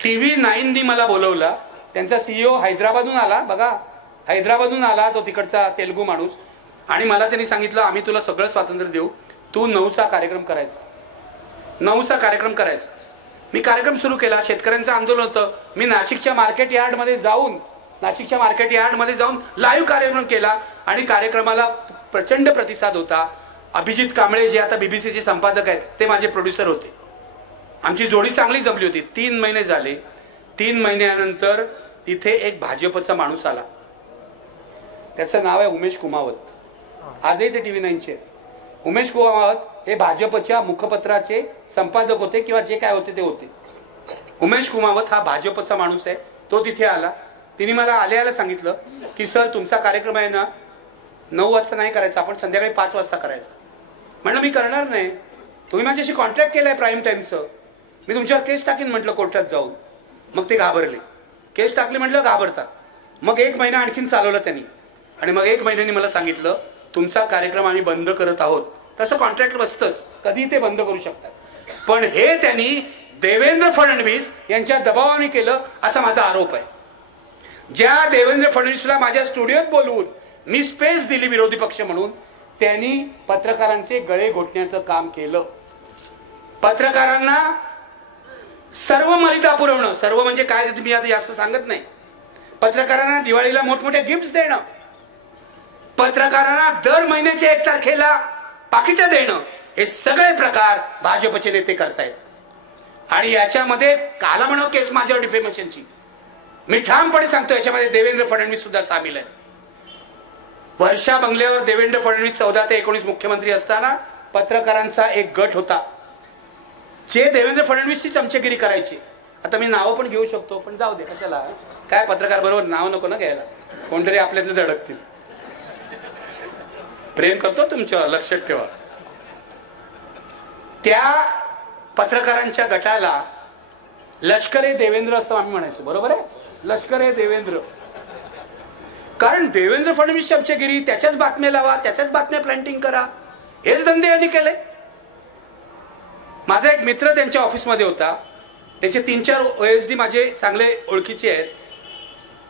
TV9नी मला बोलवला. त्यांचा CEO हैदराबादहून आला, बघा हैदराबादहून आला तो, तिकडचा तेलुगू माणूस. आणि मला त्यांनी सांगितलं आम्ही तुला सगळं स्वातंत्र्य देऊ, तू 9चा कार्यक्रम करायचा, 9चा कार्यक्रम करायचा. मी कार्यक्रम सुरू केला. शेतकऱ्यांचं आंदोलन होतं. मी नाशिकच्या मार्केट यार्डमध्ये जाऊन लाईव्ह कार्यक्रम केला, आणि कार्यक्रमाला प्रचंड प्रतिसाद होता. अभिजित कांबळे जे आता BBCचे संपादक आहेत ते माझे प्रोड्युसर होते. आमची जोडी चांगली जमली होती. 3 महिने झाले. 3 महिन्यानंतर तिथे एक भाजपचा माणूस आला. त्याचं नाव आहे उमेश कुमावत. आजही ते TV9चे. उमेश कुमावत हे भाजपच्या मुखपत्राचे संपादक होते, किंवा जे काय होते ते होते. उमेश कुमावत हा भाजपचा माणूस आहे. तो तिथे आला. तिने मला आल्याला सांगितलं की सर तुमचा कार्यक्रम आहे ना 9 वाजता नाही करायचा, आपण संध्याकाळी 5 वाजता करायचा. म्हणलं मी करणार नाही, तुम्ही माझ्याशी कॉन्ट्रॅक्ट केलाय प्राईम टाईमचं, मी तुमच्यावर केस टाकीन म्हटलं कोर्टात जाऊन. मग ते घाबरले. केस टाकले म्हटलं घाबरतात. मग 1 महिना आणखीन चालवलं त्यांनी, आणि मग 1 महिन्याने मला सांगितलं तुमचा कार्यक्रम आम्ही बंद करत आहोत. तसं कॉन्ट्रॅक्ट बसतंच, कधी ते बंद करू शकतात. पण हे त्यांनी देवेंद्र फडणवीस यांच्या दबावाने केलं असा माझा आरोप आहे. ज्या देवेंद्र फडणवीसला माझ्या स्टुडिओत बोलवून मी स्पेस दिली विरोधी पक्ष म्हणून, त्यांनी पत्रकारांचे गळे घोटण्याचं काम केलं. पत्रकारांना सर्व मर्यादा पुरवणं, सर्व म्हणजे काय ते मी आता जास्त सांगत नाही. पत्रकारांना दिवाळीला मोठमोठे गिफ्ट्स देणं, पत्रकारांना दर महिन्याच्या 1 तारखेला पाकिटं देणं, हे सगळे प्रकार भाजपचे नेते करतायत. आणि याच्यामध्ये काला म्हणून केस माझ्यावर डिफेमेशनची, मी ठामपणे सांगतो याच्यामध्ये देवेंद्र फडणवीस सुद्धा सामील आहे. वर्षा बंगल्यावर देवेंद्र फडणवीस 14 ते 19 मुख्यमंत्री असताना पत्रकारांचा एक गट होता जे देवेंद्र फडणवीसची चमचेगिरी करायची. आता मी नावं पण घेऊ शकतो, पण जाऊ दे कशाला, काय पत्रकार बरोबर नाव नको ना घ्यायला, कोणतरी आपल्यातले धडकतील. प्रेम करतो तुमच्यावर, लक्षात ठेवा. त्या पत्रकारांच्या गटाला लष्कर-ए देवेंद्र असं आम्ही म्हणायचो, बरोबर आहे, लष्कर-ए देवेंद्र. कारण देवेंद्र फडणवीस चमचेगिरी, त्याच्याच बातम्या लावा, त्याच्याच बातम्या प्लॅन्टिंग करा, हेच धंदे यांनी केले. माझा एक मित्र त्यांच्या ऑफिसमध्ये होता, त्यांचे 3-4 OSD माझे चांगले ओळखीचे आहेत,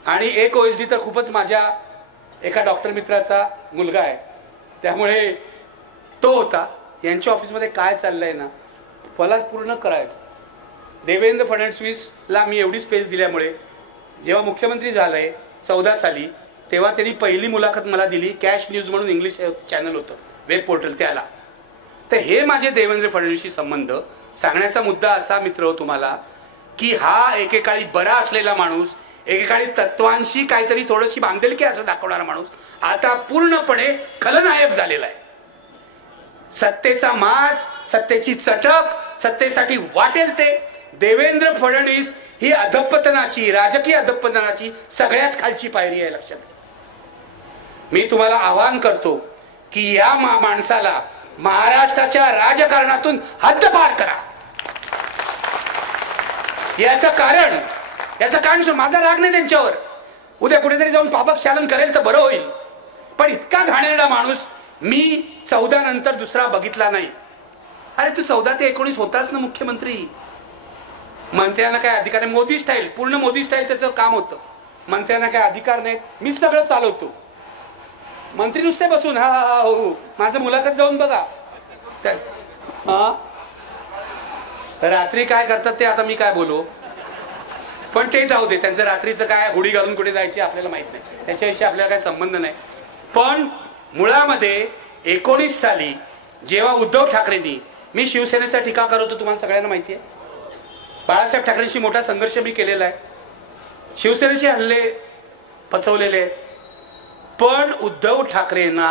आणि एक OSD तर खूपच माझ्या एका डॉक्टर मित्राचा मुलगा आहे, त्यामुळे तो होता. यांच्या ऑफिसमध्ये काय चाललंय ना, मला पूर्ण करायचं. देवेंद्र फडणवीसला मी एवढी स्पेस दिल्यामुळे जेव्हा मुख्यमंत्री झालंय 14 साली, तेव्हा त्यांनी पहिली मुलाखत मला दिली. कॅश न्यूज म्हणून इंग्लिश चॅनल होतं, वेब पोर्टल, त्याला. तर हे माझे देवेंद्र फडणवीसशी संबंध. सांगण्याचा मुद्दा असा मित्र हो तुम्हाला, की हा एकेकाळी बरा असलेला माणूस, एकेकाळी तत्वांशी काहीतरी थोडीशी बांधिलकी असं दाखवणारा माणूस, आता पूर्णपणे खलनायक झालेला आहे. सत्तेचा माज, सत्तेची चटक, सत्तेसाठी वाटेल ते. देवेंद्र फडणवीस ही अधपतनाची, राजकीय अधपतनाची सगळ्यात खालची पायरी आहे, लक्षात. मी तुम्हाला आवाहन करतो की या माणसाला महाराष्ट्राच्या राजकारणातून हद्दपार करा. याचं कारण माझा राग नाही त्यांच्यावर, उद्या कुठेतरी जाऊन पापक शालन करेल तर बरं होईल, पण इतका घाणेरडा माणूस मी 14 नंतर दुसरा बघितला नाही. अरे तू 14 ते 19 होताच ना मुख्यमंत्री. मंत्र्यांना काय अधिकार नाही, मोदी स्टाईल, पूर्ण मोदी स्टाईल त्याचं काम होतं. मंत्र्यांना काय अधिकार नाहीत, मी सगळं चालवतो. मंत्री नुसते बसून हा हा हो, माझं मुलाखत जाऊन बघा. रात्री काय करतात ते आता मी काय बोलू, पण ते जाऊ दे. त्यांचं रात्रीचं काय, हुडी घालून कुठे जायची आपल्याला माहित नाही, त्याच्याविषयी आपल्याला काय संबंध नाही. पण मुळामध्ये 19 साली जेव्हा उद्धव ठाकरेंनी, मी शिवसेनेचा टीका करत होतो, तुम्हाला सगळ्यांना माहिती आहे. बाळासाहेब ठाकरेंशी मोठा संघर्ष मी केलेला आहे, शिवसेनेचे हल्ले पचवलेले आहेत. पण उद्धव ठाकरेंना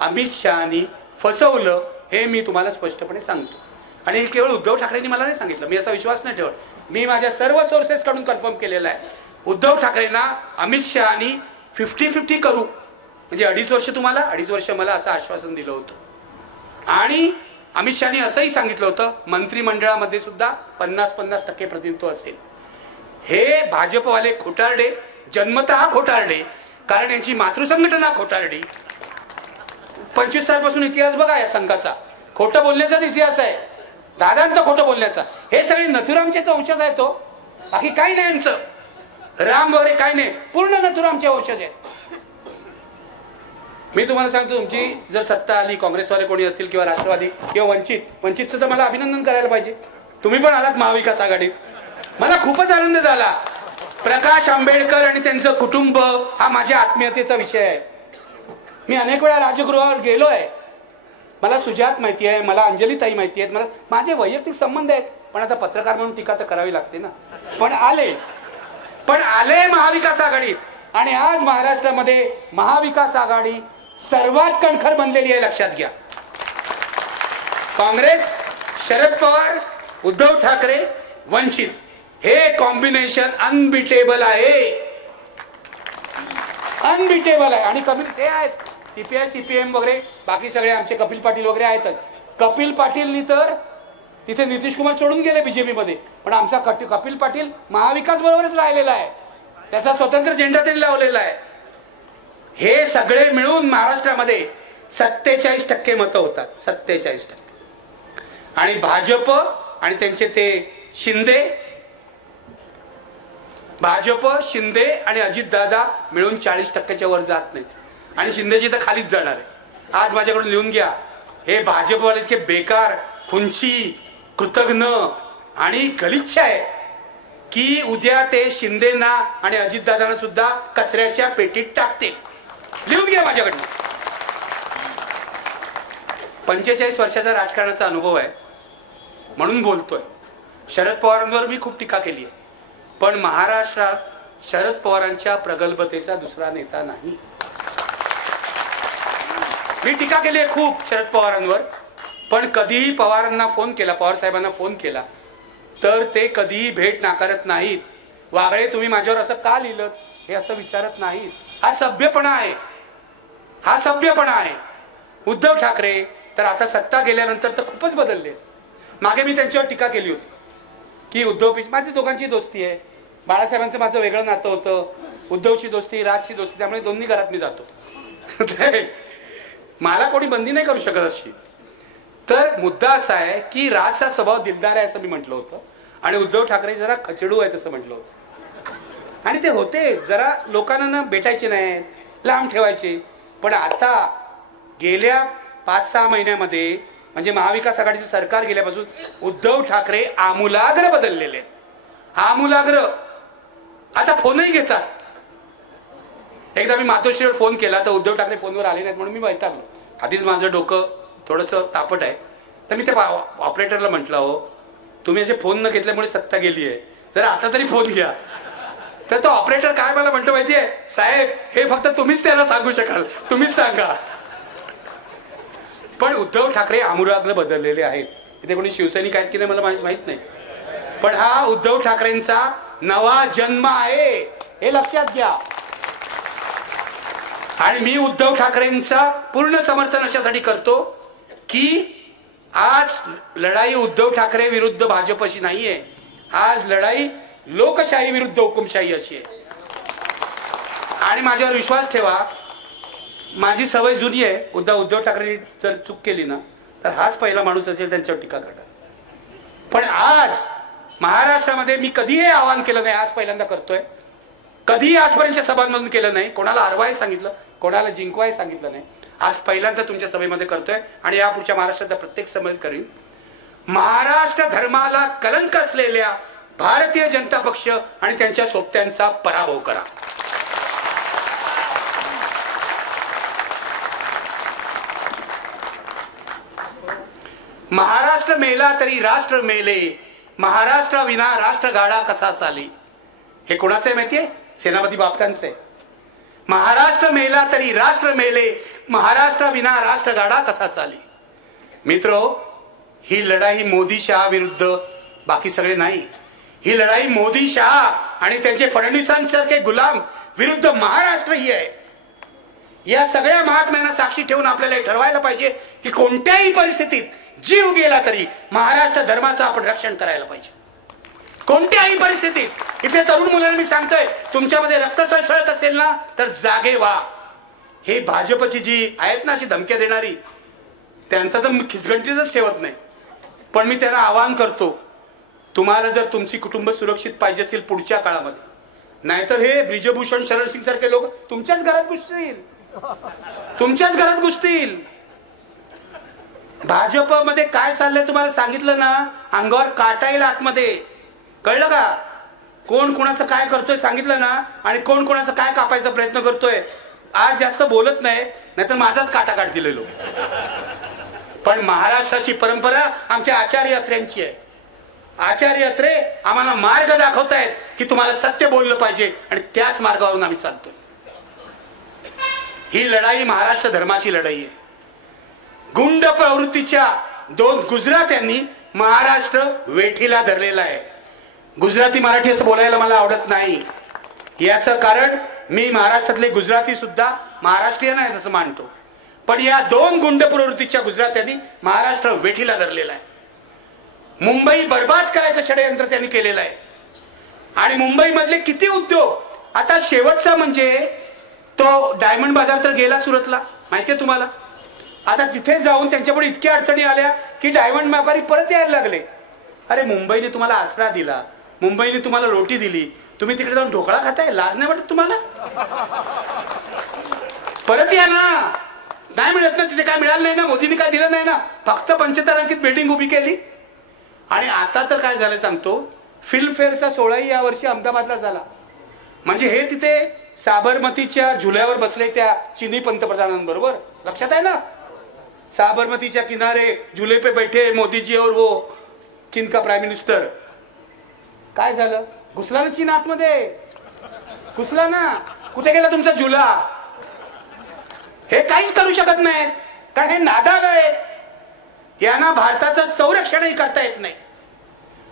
अमित शहानी फसवलं हे मी तुम्हाला स्पष्टपणे सांगतो. आणि हे केवळ उद्धव ठाकरेंनी मला नाही सांगितलं, मी असा विश्वास नाही ठेवत, मी माझ्या सर्व सोर्सेस कडून कन्फर्म केलेला आहे. उद्धव ठाकरेंना अमित शहानी 50-50 करू, म्हणजे 2.5 वर्ष तुम्हाला 2.5 वर्ष मला असं आश्वासन दिलं होतं. आणि अमित शहानी असंही सांगितलं होतं मंत्रिमंडळामध्ये सुद्धा 50-50% प्रतिनिधित्व असेल. हे भाजपवाले खोटारडे, जन्मतः खोटारडे, कारण यांची मातृसंघटना खोटारडी. 25 सालपासून इतिहास बघा या संघाचा, खोटं बोलण्याचाच इतिहास आहे, दादांत खोटं बोलण्याचा. हे सगळे नथुरामचेच वंशज आहेत, तो बाकी काही नाही यांचं, राम वगैरे काही नाही, पूर्ण नथुरामचे वंशज आहेत. मी तुम्हाला सांगतो, तुमची जर सत्ता आली, काँग्रेसवाले कोणी असतील किंवा राष्ट्रवादी किंवा वंचितचं तर मला अभिनंदन करायला पाहिजे. तुम्ही पण आलात महाविकास आघाडीत, मला खूपच आनंद झाला. प्रकाश आंबेडकर आणि त्यांचं कुटुंब हा माझ्या आत्मीयतेचा विषय आहे. मी अनेक वेळा राजगृहावर गेलोय, मला सुजात माहिती आहे, मला अंजलीताई माहिती आहेत, मला माझे वैयक्तिक संबंध आहेत. पण आता पत्रकार म्हणून टीका तर करावी लागते ना. पण आले महाविकास आघाडीत, आणि आज महाराष्ट्रामध्ये महाविकास आघाडी सर्वात कणखर बनलेली आहे, लक्षात घ्या. काँग्रेस, शरद पवार, उद्धव ठाकरे, वंचित, हे कॉम्बिनेशन अनबिटेबल आहे, अनबिटेबल आहे. आणि कपिल ते आहेत, CPI CPM वगैरे, बाकी सगळे आमचे कपिल पाटील वगैरे आहेत. कपिल पाटीलनी तर तिथे नितीश कुमार सोडून गेले BJP मध्ये, पण आमचा कपिल पाटील महाविकास बरोबरच राहिलेला आहे, त्याचा स्वतंत्र झेंडा त्यांनी लावलेला आहे. हे सगळे मिळून महाराष्ट्रामध्ये 47% मतं होतात, 47%. आणि भाजप आणि त्यांचे ते भाजप, शिंदे आणि अजितदादा मिळून 40%च्या वर जात नाहीत. आणि शिंदेजी तर खालीच जाणार आहे. आज माझ्याकडून लिहून घ्या, हे भाजपवाले इतके बेकार, खुंची, कृतघ्न आणि गलिच्छ आहे की उद्या ते शिंदेना आणि अजितदादांना सुद्धा कचऱ्याच्या पेटीत टाकते. लिहून घ्या माझ्याकडनं. 45 वर्षाचा राजकारणाचा अनुभव आहे म्हणून बोलतोय. शरद पवारांवर मी खूप टीका केली आहे, पण महाराष्ट्रात शरद पवारांच्या प्रगल्भतेचा दुसरा नेता नाही. मी टीका केली आहे खूप शरद पवारांवर, पण कधीही पवारांना फोन केला, पवार साहेबांना फोन केला तर ते कधीही भेट नाकारत नाहीत. वागळे तुम्ही माझ्यावर असं का लिहिलं हे असं विचारत नाहीत. हा सभ्यपणा आहे, हा सभ्यपणा आहे. उद्धव ठाकरे तर आता सत्ता गेल्यानंतर तर खूपच बदलले. मागे मी त्यांच्यावर टीका केली होती की उद्धव माझी दोघांची दोस्ती आहे, बाळासाहेबांचं माझं वेगळं नातं होतं, उद्धवची दोस्ती राजची दोस्ती, त्यामुळे दोन्ही घरात मी जातो. मला कोणी बंदी नाही करू शकत अशी. तर मुद्दा असा आहे की राजचा स्वभाव दिलदार आहे असं मी म्हटलं होतं आणि उद्धव ठाकरे जरा खचडू आहेत असं म्हटलं होतं आणि ते होते. जरा लोकांना भेटायचे नाही, लांब ठेवायचे. पण आता गेल्या 5-6 महिन्यामध्ये म्हणजे महाविकास आघाडीचं सरकार गेल्यापासून उद्धव ठाकरे आमूलाग्र बदललेले आहेत. आमूलाग्र. आता फोनही घेतात. एकदा मी मातोश्रीवर फोन केला तर उद्धव ठाकरे फोनवर आले नाहीत म्हणून मी वैतागलो. आधीच माझं डोकं थोडंसं तापट आहे. तर मी त्या ऑपरेटरला म्हटलं, हो तुम्ही असे फोन न घेतल्यामुळे सत्ता गेली आहे, जर आता तरी फोन घ्या. तर तो ऑपरेटर काय मला म्हणतो माहितीये, साहेब हे फक्त तुम्हीच त्याला सांगू शकाल, तुम्हीच सांगा. पण उद्धव ठाकरे आमूलाग्र बदललेले आहेत. इथे कोणी शिवसैनिक आहेत की नाही मला माहित नाही, पण हा उद्धव ठाकरेंचा नवा जन्म आहे हे लक्षात घ्या. आणि मी उद्धव ठाकरेंचा पूर्ण समर्थन अशासाठी करतो की आज लढाई उद्धव ठाकरे विरुद्ध भाजपशी नाहीये, आज लढाई लोकशाही विरुद्ध हुकुमशाही अशी आहे. आणि माझ्यावर विश्वास ठेवा, माझी सवय जुनी आहे. उद्धव ठाकरे जर चूक केली ना तर हाच पहिला माणूस असेल त्यांच्यावर टीका करणार. पण आज महाराष्ट्रामध्ये मी कधीही आवाहन केलं नाही, आज पहिल्यांदा करतोय. कधीही आजपर्यंतच्या सभांमधून केलं नाही, कोणाला हरवाय सांगितलं, कोणाला जिंकवाय सांगितलं नाही. आज पहिल्यांदा तुमच्या सभेमध्ये करतोय आणि यापुढच्या महाराष्ट्रातल्या प्रत्येक सभेत करीन. महाराष्ट्र धर्माला कलंक असलेल्या भारतीय जनता पक्ष आणि त्यांच्या सोबत्यांचा पराभव करा. महाराष्ट्र मेला तरी राष्ट्र मेले, महाराष्ट्र विना राष्ट्र गाडा कसा चाले. हे कोणाचं आहे माहितीये? सेनापती बापटांचं आहे. महाराष्ट्र मेला तरी राष्ट्र मेले, महाराष्ट्र विना राष्ट्र गाडा कसा चाले. मित्रो, ही लढाई मोदी शहा विरुद्ध बाकी सगळे नाही. ही लढाई मोदी शहा आणि त्यांचे फडणवीसांसारखे गुलाम विरुद्ध महाराष्ट्र ही आहे. या सगळ्या महात्म्यांना साक्षी ठेवून आपल्याला हे ठरवायला पाहिजे की कोणत्याही परिस्थितीत जीव गेला तरी महाराष्ट्र धर्माचं आपण रक्षण करायला पाहिजे. कोणत्याही परिस्थितीत. इथे तरुण मुलांना मी सांगतोय, तुमच्यामध्ये रक्त सळसळत असेल ना तर जागे व्हा. हे भाजपची जी आहेत ना अशी धमक्या देणारी, त्यांचा तर खिचगंटीतच ठेवत नाही. पण मी त्यांना आवाहन करतो, तुम्हाला जर तुमची कुटुंब सुरक्षित पाहिजे असतील पुढच्या काळामध्ये, नाहीतर हे ब्रिजभूषण शरण सिंग सारखे लोक तुमच्याच घरात घुसतील, तुमच्याच घरात घुसतील. भाजपमध्ये काय चाललंय तुम्हाला सांगितलं ना, अंगावर काटा येईल आतमध्ये. कळलं का? कोण कोणाचं काय करतोय सांगितलं ना, आणि कोण कोणाचं काय कापायचा प्रयत्न करतोय. आज जास्त बोलत नाही, नाहीतर माझाच काटा काढतील लोक. पण महाराष्ट्राची परंपरा आमच्या आचार्य अत्र्यांची आहे. आचार्य अत्रे आम्हाला मार्ग दाखवतायत की तुम्हाला सत्य बोललं पाहिजे आणि त्याच मार्गावरून आम्ही चालतोय. ही लढाई महाराष्ट्र धर्माची लढाई आहे. गुंड प्रवृत्तीच्या 2 गुजरात्यांनी महाराष्ट्र वेठीला धरलेला आहे. गुजराती मराठी असं बोलायला मला आवडत नाही. याचं कारण मी महाराष्ट्रातले गुजराती सुद्धा महाराष्ट्रीयन आहेत असं मानतो. पण या 2 गुंड प्रवृत्तीच्या गुजरात्यांनी महाराष्ट्र वेठीला धरलेला आहे. मुंबई बर्बाद करायचं षडयंत्र त्यांनी केलेलं आहे. आणि मुंबई मधले किती उद्योग, आता शेवटचा म्हणजे तो डायमंड बाजार तर गेला सुरतला, माहितीये तुम्हाला. आता तिथे जाऊन त्यांच्यापुढे इतक्या अडचणी आल्या की डायमंड व्यापारी परत यायला लागले. अरे मुंबईने तुम्हाला आसरा दिला, मुंबईने तुम्हाला रोटी दिली, तुम्ही तिकडे जाऊन ढोकळा खाताय, लाज नाही वाटत तुम्हाला? परत या ना. नाही मिळत ना तिथे, काय मिळालं नाही ना, मोदींनी काय दिलं नाही ना, फक्त 75 अंकित बिल्डिंग उभी केली. आणि आता तर काय झालं सांगतो, फिल्मफेअरचा सोहळाही या वर्षी अहमदाबादला झाला. म्हणजे हे तिथे साबरमतीच्या झुल्यावर बसले त्या चिनी पंतप्रधानांबरोबर. लक्षात आहे ना? साबरमतीच्या किनारे झूले पे बैठे मोदी जी और वो चीन का प्राइम मिनिस्टर. काय झालं? घुसला ना चीन आतमध्ये, घुसला ना. कुठे गेला तुमचा झुला? हे काहीच करू शकत नाहीत कारण हे नादाल आहेत. यांना भारताचं संरक्षणही करता येत नाही.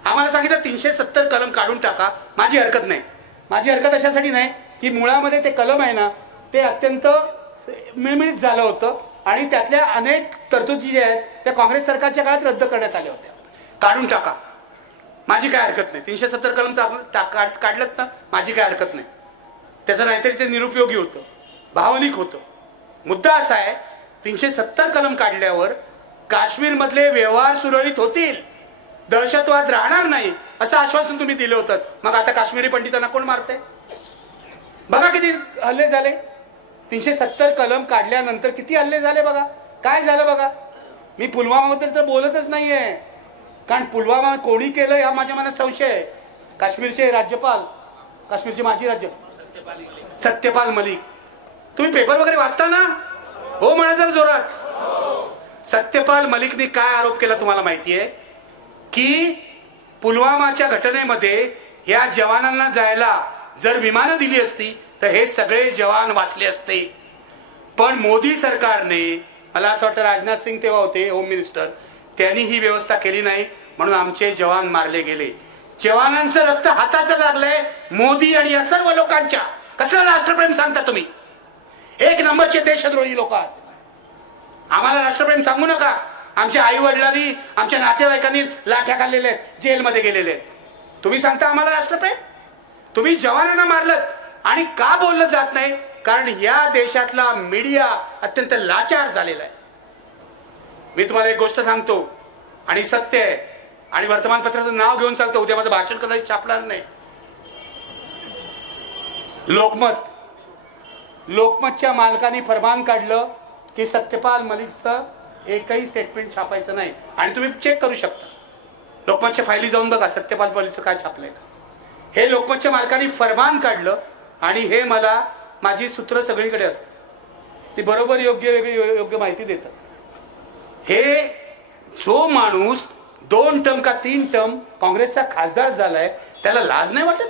आम्हाला सांगितलं 370 कलम काढून टाका. माझी हरकत नाही. माझी हरकत अशासाठी नाही की मुळामध्ये ते कलम आहे ना ते अत्यंत मिळमिळीत झालं होतं आणि त्यातल्या अनेक तरतुदी ज्या आहेत त्या काँग्रेस सरकारच्या काळात रद्द करण्यात आल्या होत्या. काढून टाका, माझी काय हरकत नाही. 370 कलम काढलं ना, माझी काय हरकत नाही. त्याचं नाहीतरी ते निरुपयोगी होतं, भावनिक होतं. मुद्दा असा आहे 370 कलम काढल्यावर काश्मीर मधले व्यवहार सुरळीत होतील, दहशतवाद राहणार नाही असं आश्वासन तुम्ही दिलं होतं. मग आता काश्मीरी पंडितांना कोण मारतंय? बघा किती हल्ले झाले. 370 कलम काढल्यानंतर किती हल्ले झाले बघा. काय झालं बघा. मी पुलवामाबद्दल तर बोलतच नाहीये कारण पुलवामा कोणी केलं या माझ्या मनात संशय आहे. काश्मीरचे राज्यपाल, काश्मीरचे माजी सत्यपाल मलिक. तुम्ही पेपर वगैरे वाचता ना? हो म्हणा जर जोरात. सत्यपाल मलिकने काय आरोप केला तुम्हाला माहितीये की पुलवामाच्या घटनेमध्ये या जवानांना जायला जर विमानं दिली असती तर हे सगळे जवान वाचले असते. पण मोदी सरकारने, मला असं वाटतं राजनाथ सिंग तेव्हा होते होम मिनिस्टर, त्यांनी ही व्यवस्था केली नाही म्हणून आमचे जवान मारले गेले. जवानांचं रक्त हाताचं लागलंय मोदी आणि या सर्व लोकांच्या. कसलं राष्ट्रप्रेम सांगता तुम्ही? एक नंबरचे देशद्रोही लोक आहात. आम्हाला राष्ट्रप्रेम सांगू नका. आमच्या आई वडिलांनी, आमच्या नातेवाईकांनी लाठ्या खाल्लेल्या आहेत, जेलमध्ये गेलेले आहेत. तुम्ही सांगता आम्हाला राष्ट्रप्रेम? तुम्ही जवानांना मारलं. आणि का बोललं जात नाही? कारण या देशातला मीडिया अत्यंत लाचार झालेला आहे. मी तुम्हाला एक गोष्ट सांगतो आणि सत्य आहे आणि वर्तमानपत्राचं नाव घेऊन सांगतो, उद्या माझं भाषण कदाचित छापणार नाही. लोकमतच्या मालकांनी फरमान काढलं की सत्यपाल मलिकचं एकही स्टेटमेंट छापायचं नाही. आणि तुम्ही चेक करू शकता, लोकमतच्या फायली जाऊन बघा सत्यपाल मलिकचं काय छापलंय. हे लोकमतच्या मालकांनी फरमान काढलं आणि हे मला माझी सूत्र सगळीकडे असतात, ती बरोबर योग्य माहिती देतात. हे जो माणूस 2 टर्म का 3 टर्म काँग्रेसचा खासदार झालाय त्याला लाज नाही वाटत?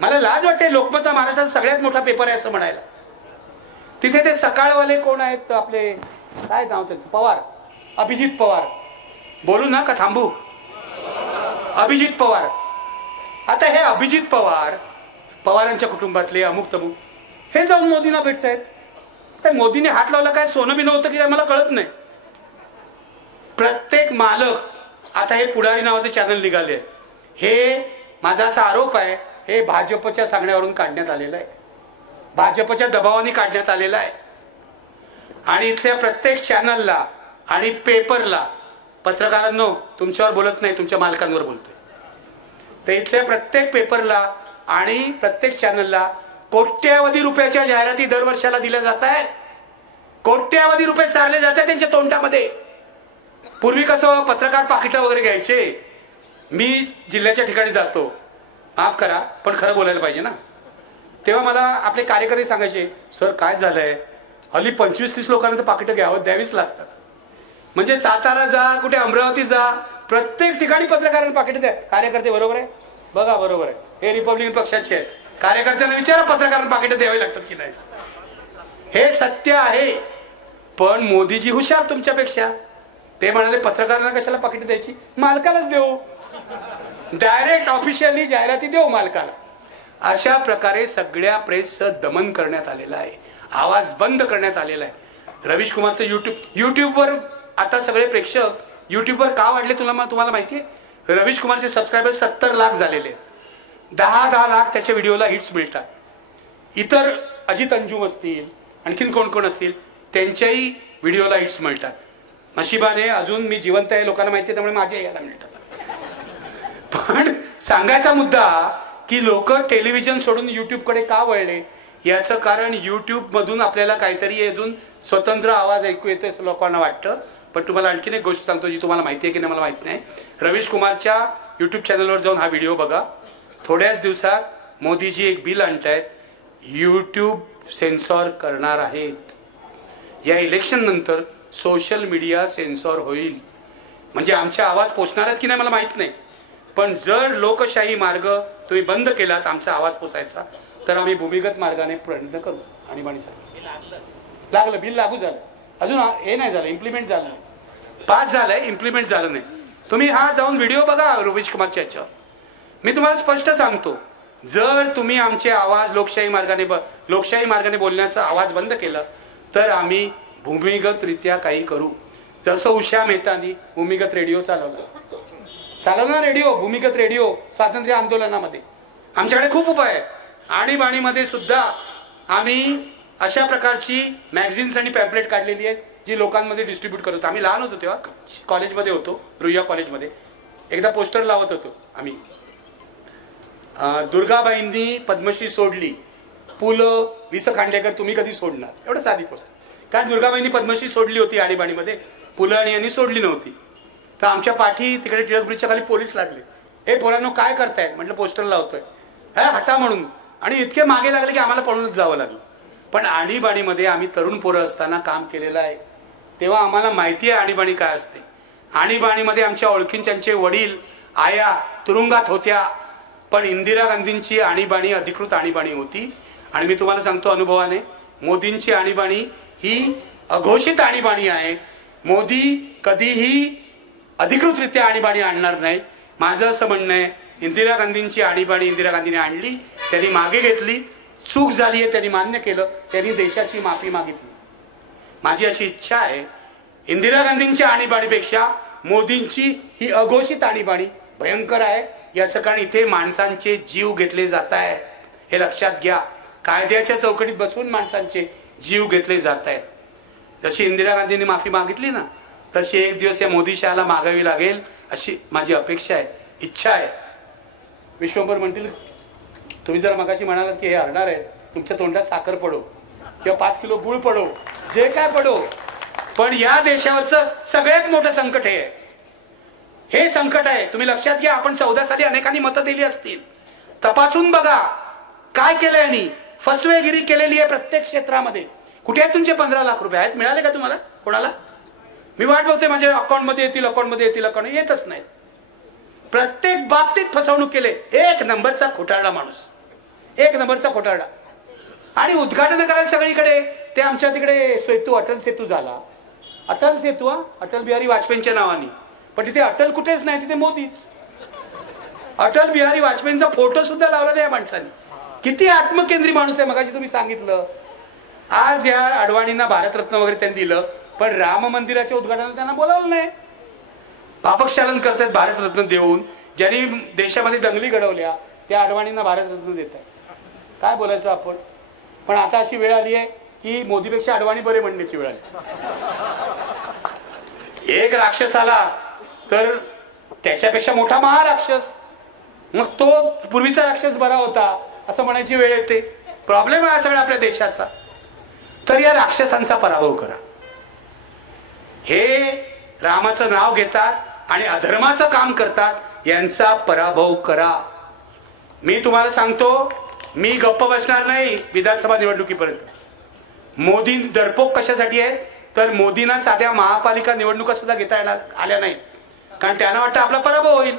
मला लाज वाटते. लोकमत हा महाराष्ट्राचा सगळ्यात मोठा पेपर आहे असं म्हणायला. तिथे ते सकाळवाले कोण आहेत आपले, काय नाव त्याचं, पवार, अभिजित पवार. बोलू ना का थांबू? अभिजित पवार. आता हे अभिजित पवार, पवारांच्या कुटुंबातले अमुक तमुक, हे जाऊन मोदींना भेटतायत. मोदीने हात लावला काय सोनं बिनं होतं की मला कळत नाही. प्रत्येक मालक, आता हे पुढारी नावाचे चॅनल निघाले, हे माझा असा आरोप आहे हे भाजपच्या सांगण्यावरून काढण्यात आलेलं आहे, भाजपच्या दबावाने काढण्यात आलेलं आहे. आणि इथल्या प्रत्येक चॅनलला आणि पेपरला, पत्रकारांनो तुमच्यावर बोलत नाही, तुमच्या मालकांवर बोलतोय, तर इथल्या प्रत्येक पेपरला आणि प्रत्येक चॅनलला कोट्यावधी रुपयाच्या जाहिराती दरवर्षाला दिल्या जात आहेत. कोट्यावधी रुपये सारले जातात त्यांच्या तोंडामध्ये. पूर्वी कसं पत्रकार पाकिटं वगैरे घ्यायचे. मी जिल्ह्याच्या ठिकाणी जातो, माफ करा पण खरं बोलायला पाहिजे ना, तेव्हा मला आपले कार्यकर्ते सांगायचे, सर काय झालंय, हल्ली 25-30 लोकांना तर पाकिटं द्यावीच लागतात. म्हणजे सातारा जा, कुठे अमरावती जा, प्रत्येक ठिकाणी पत्रकारांना पाकिटं द्या. कार्यकर्ते बरोबर आहे? बघा बरोबर आहे. हे रिपब्लिकन पक्षाचे आहेत. कार्यकर्त्यांना विचारा पत्रकारांना पाकिटं द्यावी लागतात की नाही. हे सत्य आहे. पण मोदीजी हुशार तुमच्यापेक्षा. ते म्हणाले पत्रकारांना कशाला पाकिटं द्यायची, मालकालाच देऊ, डायरेक्ट ऑफिशियली जाहिराती देऊ मालकाला. अशा प्रकारे सगळ्या प्रेसचं दमन करण्यात आलेलं आहे, आवाज बंद करण्यात आलेला आहे. रवीश कुमारचं युट्यूबवर आता सगळे प्रेक्षक युट्यूबवर का वाढले तुम्हाला माहिती आहे? रवीश कुमारचे सबस्क्रायबर 70 लाख झालेले आहेत. 10 लाख त्याच्या व्हिडिओला हिट्स मिळतात. इतर अजित अंजुम असतील, आणखीन कोण कोण असतील, त्यांच्याही व्हिडिओला हिट्स मिळतात. नशिबाने अजून मी जिवंत आहे, लोकांना माहिती आहे, त्यामुळे माझ्या याला मिळतात. पण सांगायचा मुद्दा की लोक टेलिव्हिजन सोडून युट्यूबकडे का वळले, याचं कारण युट्यूब मधून आपल्याला काहीतरी अजून स्वतंत्र आवाज ऐकू येतोय असं लोकांना वाटतं. पण तुम्हाला आणखीन एक गोष्ट सांगतो जी तुम्हाला माहिती आहे की नाही मला माहित नाही. रवीश कुमारच्या युट्यूब चॅनलवर जाऊन हा व्हिडिओ बघा. थोड्याच दिवसात मोदीजी एक बिल आणतायत, युट्यूब सेन्सॉर करणार आहेत. या इलेक्शन नंतर सोशल मीडिया सेन्सॉर होईल. म्हणजे आमचे आवाज पोचणार आहेत की नाही मला माहित नाही, पण जर लोकशाही मार्ग तुम्ही बंद केलात आमचा आवाज पोचायचा, तर आम्ही भूमिगत मार्गाने प्रयत्न करू. आणीबाणीसाठी लागलं, बिल लागू झालं, अजून हे नाही झालं, इम्प्लिमेंट झालं नाही, पास झालंय, इम्प्लिमेंट झालं नाही. तुम्ही हा जाऊन व्हिडिओ बघा रवीश कुमारच्या याच्यावर. मी तुम्हाला स्पष्ट सांगतो, जर तुम्ही आमचे आवाज लोकशाही मार्गाने बोलण्याचा आवाज बंद केला तर आम्ही भूमिगतरित्या काही करू. जसं उषा मेहतानी भूमिगत रेडिओ चालवला ना, रेडिओ, भूमिगत रेडिओ स्वातंत्र्य आंदोलनामध्ये. आमच्याकडे खूप उपाय आहेत. आणीबाणीमध्ये सुद्धा आम्ही अशा प्रकारची मॅगझिन्स आणि पॅम्पलेट काढलेली आहेत जी लोकांमध्ये डिस्ट्रीब्यूट करत होतो. आम्ही लहान होतो तेव्हा, कॉलेजमध्ये होतो, रुईया कॉलेजमध्ये. एकदा पोस्टर लावत होतो आम्ही, दुर्गाबाईंनी पद्मश्री सोडली, पु ल वि स खांडेकर तुम्ही कधी सोडणार, एवढं साधी पोस्ट. कारण दुर्गाबाईंनी पद्मश्री सोडली होती आणीबाणीमध्ये, पु ल आणि यांनी सोडली नव्हती. तर आमच्या पाठी तिकडे टिळक ब्रिजच्या खाली पोलीस लागले. हे पोरांनो काय करतायत म्हटलं, पोस्टर लावतोय, हटा म्हणून. आणि इतके मागे लागले की आम्हाला पळूनच जावं लागलं. पण आणीबाणीमध्ये आम्ही तरुण पोरं असताना काम केलेलं आहे, तेव्हा आम्हाला माहिती आहे आणीबाणी काय असते. आणीबाणीमध्ये आमच्या ओळखींच्यांचे वडील आया तुरुंगात होत्या, पण इंदिरा गांधींची आणीबाणी अधिकृत आणीबाणी होती. आणि मी तुम्हाला सांगतो अनुभवाने, मोदींची आणीबाणी ही अघोषित आणीबाणी आहे. मोदी कधीही अधिकृतरित्या आणीबाणी आणणार नाही. माझं असं म्हणणं आहे, इंदिरा गांधींची आणीबाणी इंदिरा गांधीने आणली, त्यांनी मागे घेतली, चूक झाली आहे त्यांनी मान्य केलं, त्यांनी देशाची माफी मागितली. माझी अशी इच्छा आहे, इंदिरा गांधींच्या आणीबाणीपेक्षा मोदींची ही अघोषित आणीबाणी भयंकर आहे. याचं कारण इथे माणसांचे जीव घेतले जात आहेत, हे लक्षात घ्या. कायद्याच्या चौकटीत बसून माणसांचे जीव घेतले जात आहेत. जशी इंदिरा गांधींनी माफी मागितली ना, तशी एक दिवस या मोदी शहाला मागावी लागेल अशी माझी अपेक्षा आहे, इच्छा आहे. विश्वंभर म्हणतील, तुम्ही जर मगाशी म्हणालात की हे हरणार आहे, तुमच्या तोंडात साखर पडो किंवा 5 किलो गुळ पडो, जे काय पडो, पण या देशावरचं सगळ्यात मोठं संकट हे आहे. हे संकट आहे, तुम्ही लक्षात घ्या. आपण 14 साली अनेकांनी मतं दिली असतील, तपासून बघा काय केलंय. आणि फसवेगिरी केलेली आहे प्रत्येक क्षेत्रामध्ये. कुठे आहेत तुमचे 15 लाख रुपये? आहेत, मिळाले का तुम्हाला कोणाला? मी वाट बघते, माझ्या अकाउंटमध्ये येतील, अकाउंट येतच नाहीत. प्रत्येक बाबतीत फसवणूक केले. एक नंबरचा खोटारडा माणूस, एक नंबरचा खोटारडा. आणि उद्घाटन करायला सगळीकडे ते आमच्या तिकडे सेतू, अटल सेतू झाला. अटल सेतू, अटल बिहारी वाजपेयींच्या नावाने, पण तिथे अटल कुठेच नाही, तिथे मोदीच. अटल बिहारी वाजपेयींचा फोटो सुद्धा लावला त्या माणसाने. किती आत्मकेंद्री माणूस आहे. मगाशी तुम्ही सांगितलं, आज या अडवाणींना भारतरत्न वगैरे त्यांनी दिलं, पण राम मंदिराच्या उद्घाटनाला त्यांना बोलावलं नाही. पापक्षालन करतात भारतरत्न देऊन. ज्यांनी देशामध्ये दंगली घडवल्या त्या अडवाणींना भारतरत्न देत आहे. काय बोलायचं आपण? पण आता अशी वेळ आली आहे की मोदीपेक्षा अडवाणी बरे म्हणण्याची वेळ आली. एक राक्षस आला तर त्याच्यापेक्षा मोठा महाराक्षस, मग तो पूर्वीचा राक्षस बरा होता असं म्हणायची वेळ येते. प्रॉब्लेम आहे सगळा आपल्या देशाचा. तर या राक्षसांचा पराभव करा. हे रामाचं नाव घेतात आणि अधर्माचं काम करतात, यांचा पराभव करा. मी तुम्हाला सांगतो, मी गप्प बसणार नाही विधानसभा निवडणुकीपर्यंत. मोदी डरपोक कशासाठी आहेत, तर मोदींना साध्या महापालिका निवडणुका सुद्धा घेता येणार आल्या नाहीत, कारण त्यांना वाटतं आपला पराभव होईल.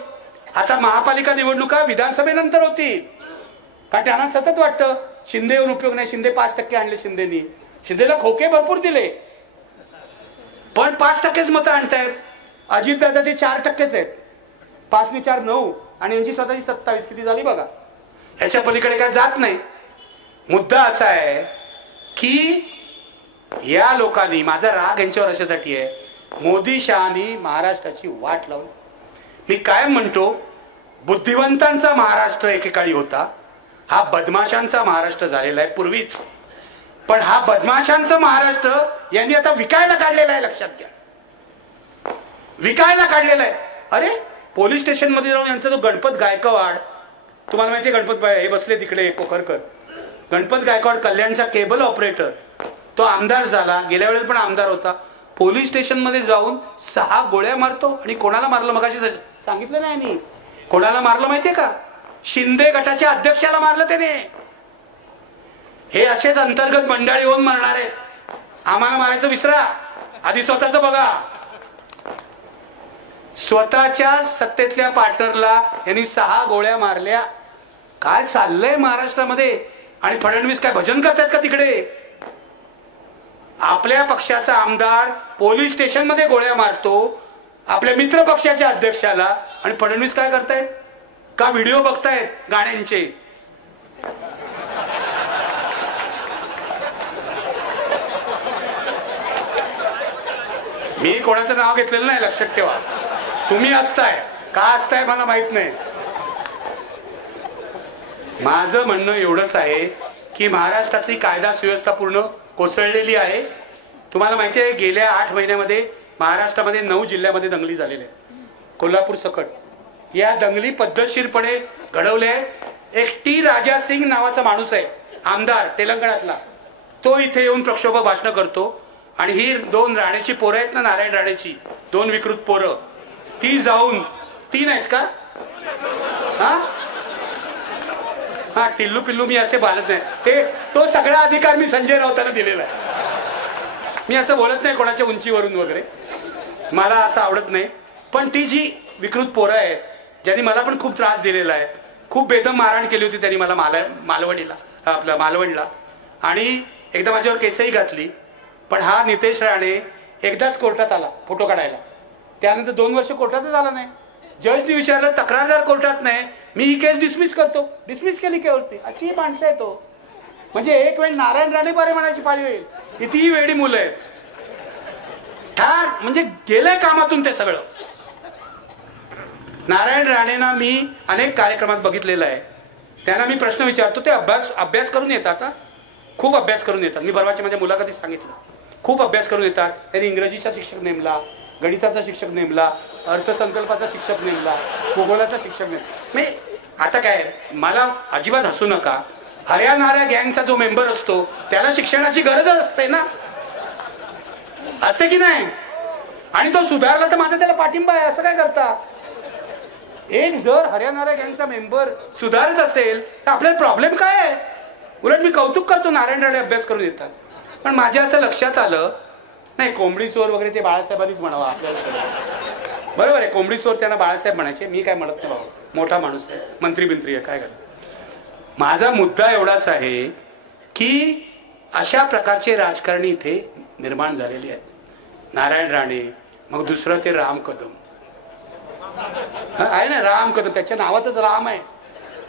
आता महापालिका निवडणुका विधानसभेनंतर होतील, कारण त्यांना सतत वाटतं शिंदे येऊन उपयोग नाही. शिंदे 5% आणले शिंदेनी, शिंदेला खोके भरपूर दिले, पण 5%च मतं आणतायत. अजितदादाचे 4%च आहेत, 5 ने 4 9, आणि यांची स्वतःची 27. किती झाली बघा. याच्या पलीकडे काय जात नाही. मुद्दा असा आहे की या लोकांनी, माझा राग यांच्यावर अशासाठी आहे, मोदी शहानी महाराष्ट्राची वाट लावून. मी कायम म्हणतो, बुद्धिवंतांचा महाराष्ट्र एकेकाळी होता, हा बदमाशांचा महाराष्ट्र झालेला आहे पूर्वीच. पण हा बदमाशांचा महाराष्ट्र यांनी आता विकायला काढलेला आहे. लक्षात घ्या, विकायला काढलेला आहे. अरे पोलीस स्टेशन मध्ये जाऊन यांचा जो गणपत गायकवाड, तुम्हाला माहिती आहे गणपत हे बसले तिकडे कोकरकर, गणपत गायकवाड कल्याणचा केबल ऑपरेटर, तो आमदार झाला, गेल्या वेळेला पण आमदार होता. पोलीस स्टेशन मध्ये जाऊन 6 गोळ्या मारतो. आणि कोणाला मारलं मगाशी सांगितलं नाही, कोणाला मारलं माहितीये का? शिंदे गटाच्या अध्यक्षाला मारलं त्याने. हे असेच अंतर्गत मंडळी होऊन मरणार आहेत. आम्हाला मारायचं विसरा, आधी स्वतःच बघा. स्वतःच्या सत्तेतल्या पार्टनरला यांनी 6 गोळ्या मारल्या. काय चाललंय महाराष्ट्रामध्ये? आणि फडणवीस काय भजन करतात का तिकडे? आपल्या पक्षाचा आमदार पोलीस स्टेशन मध्ये गोळ्या मारतो आपल्या मित्र पक्षाच्या अध्यक्षाला, आणि फडणवीस काय करतायत? का व्हिडिओ बघतायत गाण्यांचे? मी कोणाचं नाव घेतलेलं नाही, लक्षात ठेवा. तुम्ही असताय का असताय मला माहित नाही. माझं म्हणणं एवढंच आहे की महाराष्ट्रातली कायदा सुव्यवस्था पूर्ण कोसळलेली आहे. तुम्हाला माहिती आहे गेल्या 8 महिन्यामध्ये महाराष्ट्रामध्ये 9 जिल्ह्यामध्ये दंगली झालेल्या आहेत, कोल्हापूर सकट. या दंगली पद्धतशीरपणे घडवल्या आहेत. एक टी राजा सिंग नावाचा माणूस आहे, आमदार तेलंगणातला, तो इथे येऊन प्रक्षोभक भाषण करतो. आणि ही 2 राणेची पोरं आहेत ना, नारायण राणेची 2 विकृत पोरं, ती जाऊन 3 आहेत का? हा टिल्लू पिल्लू मी असे बोलत नाही. तो सगळा अधिकार मी संजय राऊतांना दिलेला आहे. मी असं बोलत नाही कोणाच्या उंचीवरून वगैरे, मला असं आवडत नाही. पण ती जी विकृत पोरं आहेत ज्यांनी मला पण खूप त्रास दिलेला आहे, खूप बेदम मारहाण केली होती त्यांनी मला मालवणीला, आपल्या मालवणला, आणि एकदा माझ्यावर केसही घातली. पण हा नितेश राणे एकदाच कोर्टात आला फोटो काढायला, त्यानंतर 2 वर्ष कोर्टातच आला नाही. जजनी विचारलं तक्रारदार कोर्टात नाही, मी ही केस डिसमिस करतो. डिसमिस केली केवरती. अशी ही माणसं आहे तो. म्हणजे एक वेळ नारायण राणे बारे म्हणायची पाळी होईल, कितीही वेळी मुलं आहेत. म्हणजे गेलंय कामातून ते सगळं. नारायण राणेंना मी अनेक कार्यक्रमात बघितलेलं आहे. त्यांना मी प्रश्न विचारतो, ते अभ्यास करून येतात. खूप अभ्यास करून येतात. मी परवाच्या माझ्या मुलाखतीत सांगितलं, खूप अभ्यास करून येतात. त्यांनी इंग्रजीचा शिक्षक नेमला, गणिताचा शिक्षक नेमला, अर्थसंकल्पाचा शिक्षक नेमला, भूगोलाचा शिक्षक नेमला. आता काय, मला अजिबात हसू नका. हरियाणाऱ्या गँगचा जो मेंबर असतो त्याला शिक्षणाची गरजच असते ना, असते की नाही? आणि तो सुधारला तर माझा त्याला पाठिंबा आहे. असं काय करता? एक जर हरियाणाऱ्या गँगचा मेंबर सुधारत असेल तर आपल्याला प्रॉब्लेम काय आहे? उलट मी कौतुक करतो, नारायण राणे अभ्यास करून येतात. पण माझ्या असं लक्षात आलं नाही, कोंबडी चोर वगैरे ते बाळासाहेबांनीच म्हणावं आपल्याला. बरोबर आहे, कोंबडी चोर त्यांना बाळासाहेब म्हणायचे, मी काय म्हणत नाही. मोठा माणूस आहे, मंत्री बिंत्री आहे, काय करत. माझा मुद्दा एवढाच आहे की अशा प्रकारचे राजकारणी इथे निर्माण झालेले आहेत. नारायण राणे, मग दुसरं ते राम कदम आहे ना, राम कदम, त्याच्या नावातच राम आहे.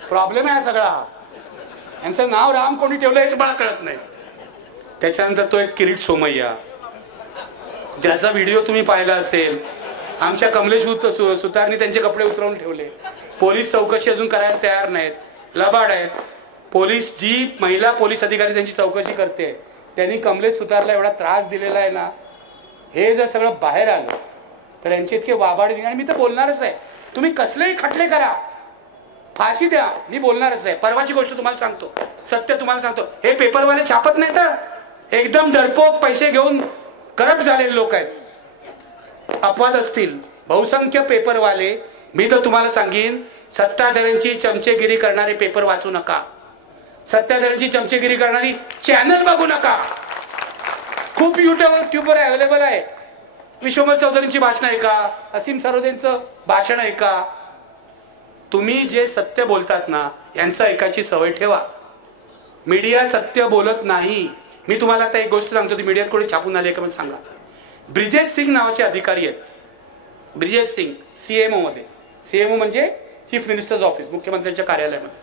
प्रॉब्लेम आहे सगळा. यांचं नाव राम कोणी ठेवलं हेच मला कळत नाही. त्याच्यानंतर तो एक किरीट सोमय्या, ज्याचा व्हिडिओ तुम्ही पाहिला असेल. आमच्या कमलेश सुतारनी त्यांचे कपडे उतरवून ठेवले. पोलीस चौकशी अजून करायला तयार नाहीत, लबाड आहेत. पोलीस, जी महिला पोलीस अधिकारी त्यांची चौकशी करते, त्यांनी कमलेश सुतारला एवढा त्रास दिलेला आहे ना. हे जर सगळं बाहेर आलं तर यांचे इतके वाबाडे. आणि मी तर बोलणारच आहे, तुम्ही कसलेही खटले करा, फाशी द्या, मी बोलणारच आहे. परवाची गोष्ट तुम्हाला सांगतो, सत्य तुम्हाला सांगतो. हे पेपरवाले छापत नाही तर एकदम डरपोक पैसे घेऊन करप्ट झालेले लोक आहेत. अपवाद असतील, बहुसंख्य पेपरवाले. मी तर तुम्हाला सांगेन, सत्ताधाऱ्यांची चमचेगिरी करणारे पेपर वाचू नका, सत्ताधाऱ्यांची चमचेगिरी करणारी चॅनल बघू नका. खूप युट्यूबवर अवेलेबल आहे. विश्वमल चौधरींची भाषण ऐका, असीम सरोदेंचं भाषण ऐका. तुम्ही जे सत्य बोलतात ना, यांचं ऐकायची सवय ठेवा. मीडिया सत्य बोलत नाही. मी तुम्हाला आता एक गोष्ट सांगतो, ती मीडियात कोणी छापून आली का मला सांगा. ब्रिजेश सिंग नावाचे अधिकारी आहेत. ब्रिजेश सिंग सीएमओ मध्ये, सीएमओ म्हणजे चीफ मिनिस्टर्स ऑफिस, मुख्यमंत्र्यांच्या कार्यालयामध्ये.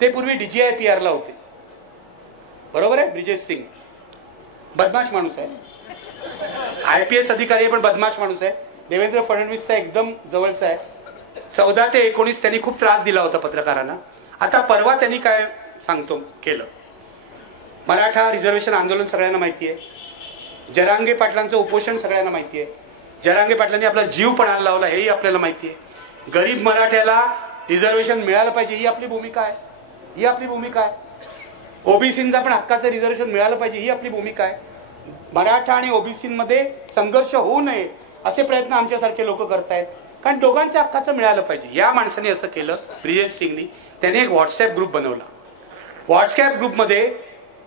ते पूर्वी DGIPR ला होते. बरोबर आहे. ब्रिजेश सिंग बदमाश माणूस आहे, IPS अधिकारी आहे, पण बदमाश माणूस आहे. देवेंद्र फडणवीसचा एकदम जवळचा आहे. 14 ते 19 त्यांनी खूप त्रास दिला होता पत्रकारांना. आता परवा त्यांनी काय सांगतो केलं. मराठा रिझर्वेशन आंदोलन सगळ्यांना माहिती आहे. जरांगे पाटलांचं उपोषण सगळ्यांना माहिती आहे. जरांगे पाटलांनी आपला जीव पणाला लावला हेही आपल्याला माहिती आहे. गरीब मराठ्याला रिझर्वेशन मिळालं पाहिजे ही आपली भूमिका आहे. ही आपली भूमिका आहे. ओबीसींना पण हक्काचं रिझर्वेशन मिळालं पाहिजे ही आपली भूमिका आहे. मराठा आणि ओबीसींमध्ये संघर्ष होऊ नये असे प्रयत्न आमच्यासारखे लोक करतायत, कारण दोघांच्या हक्काचं मिळालं पाहिजे. या माणसाने असं केलं, ब्रिजेश सिंगनी. त्याने एक व्हॉट्सॲप ग्रुप बनवला. व्हॉट्सॲप ग्रुपमध्ये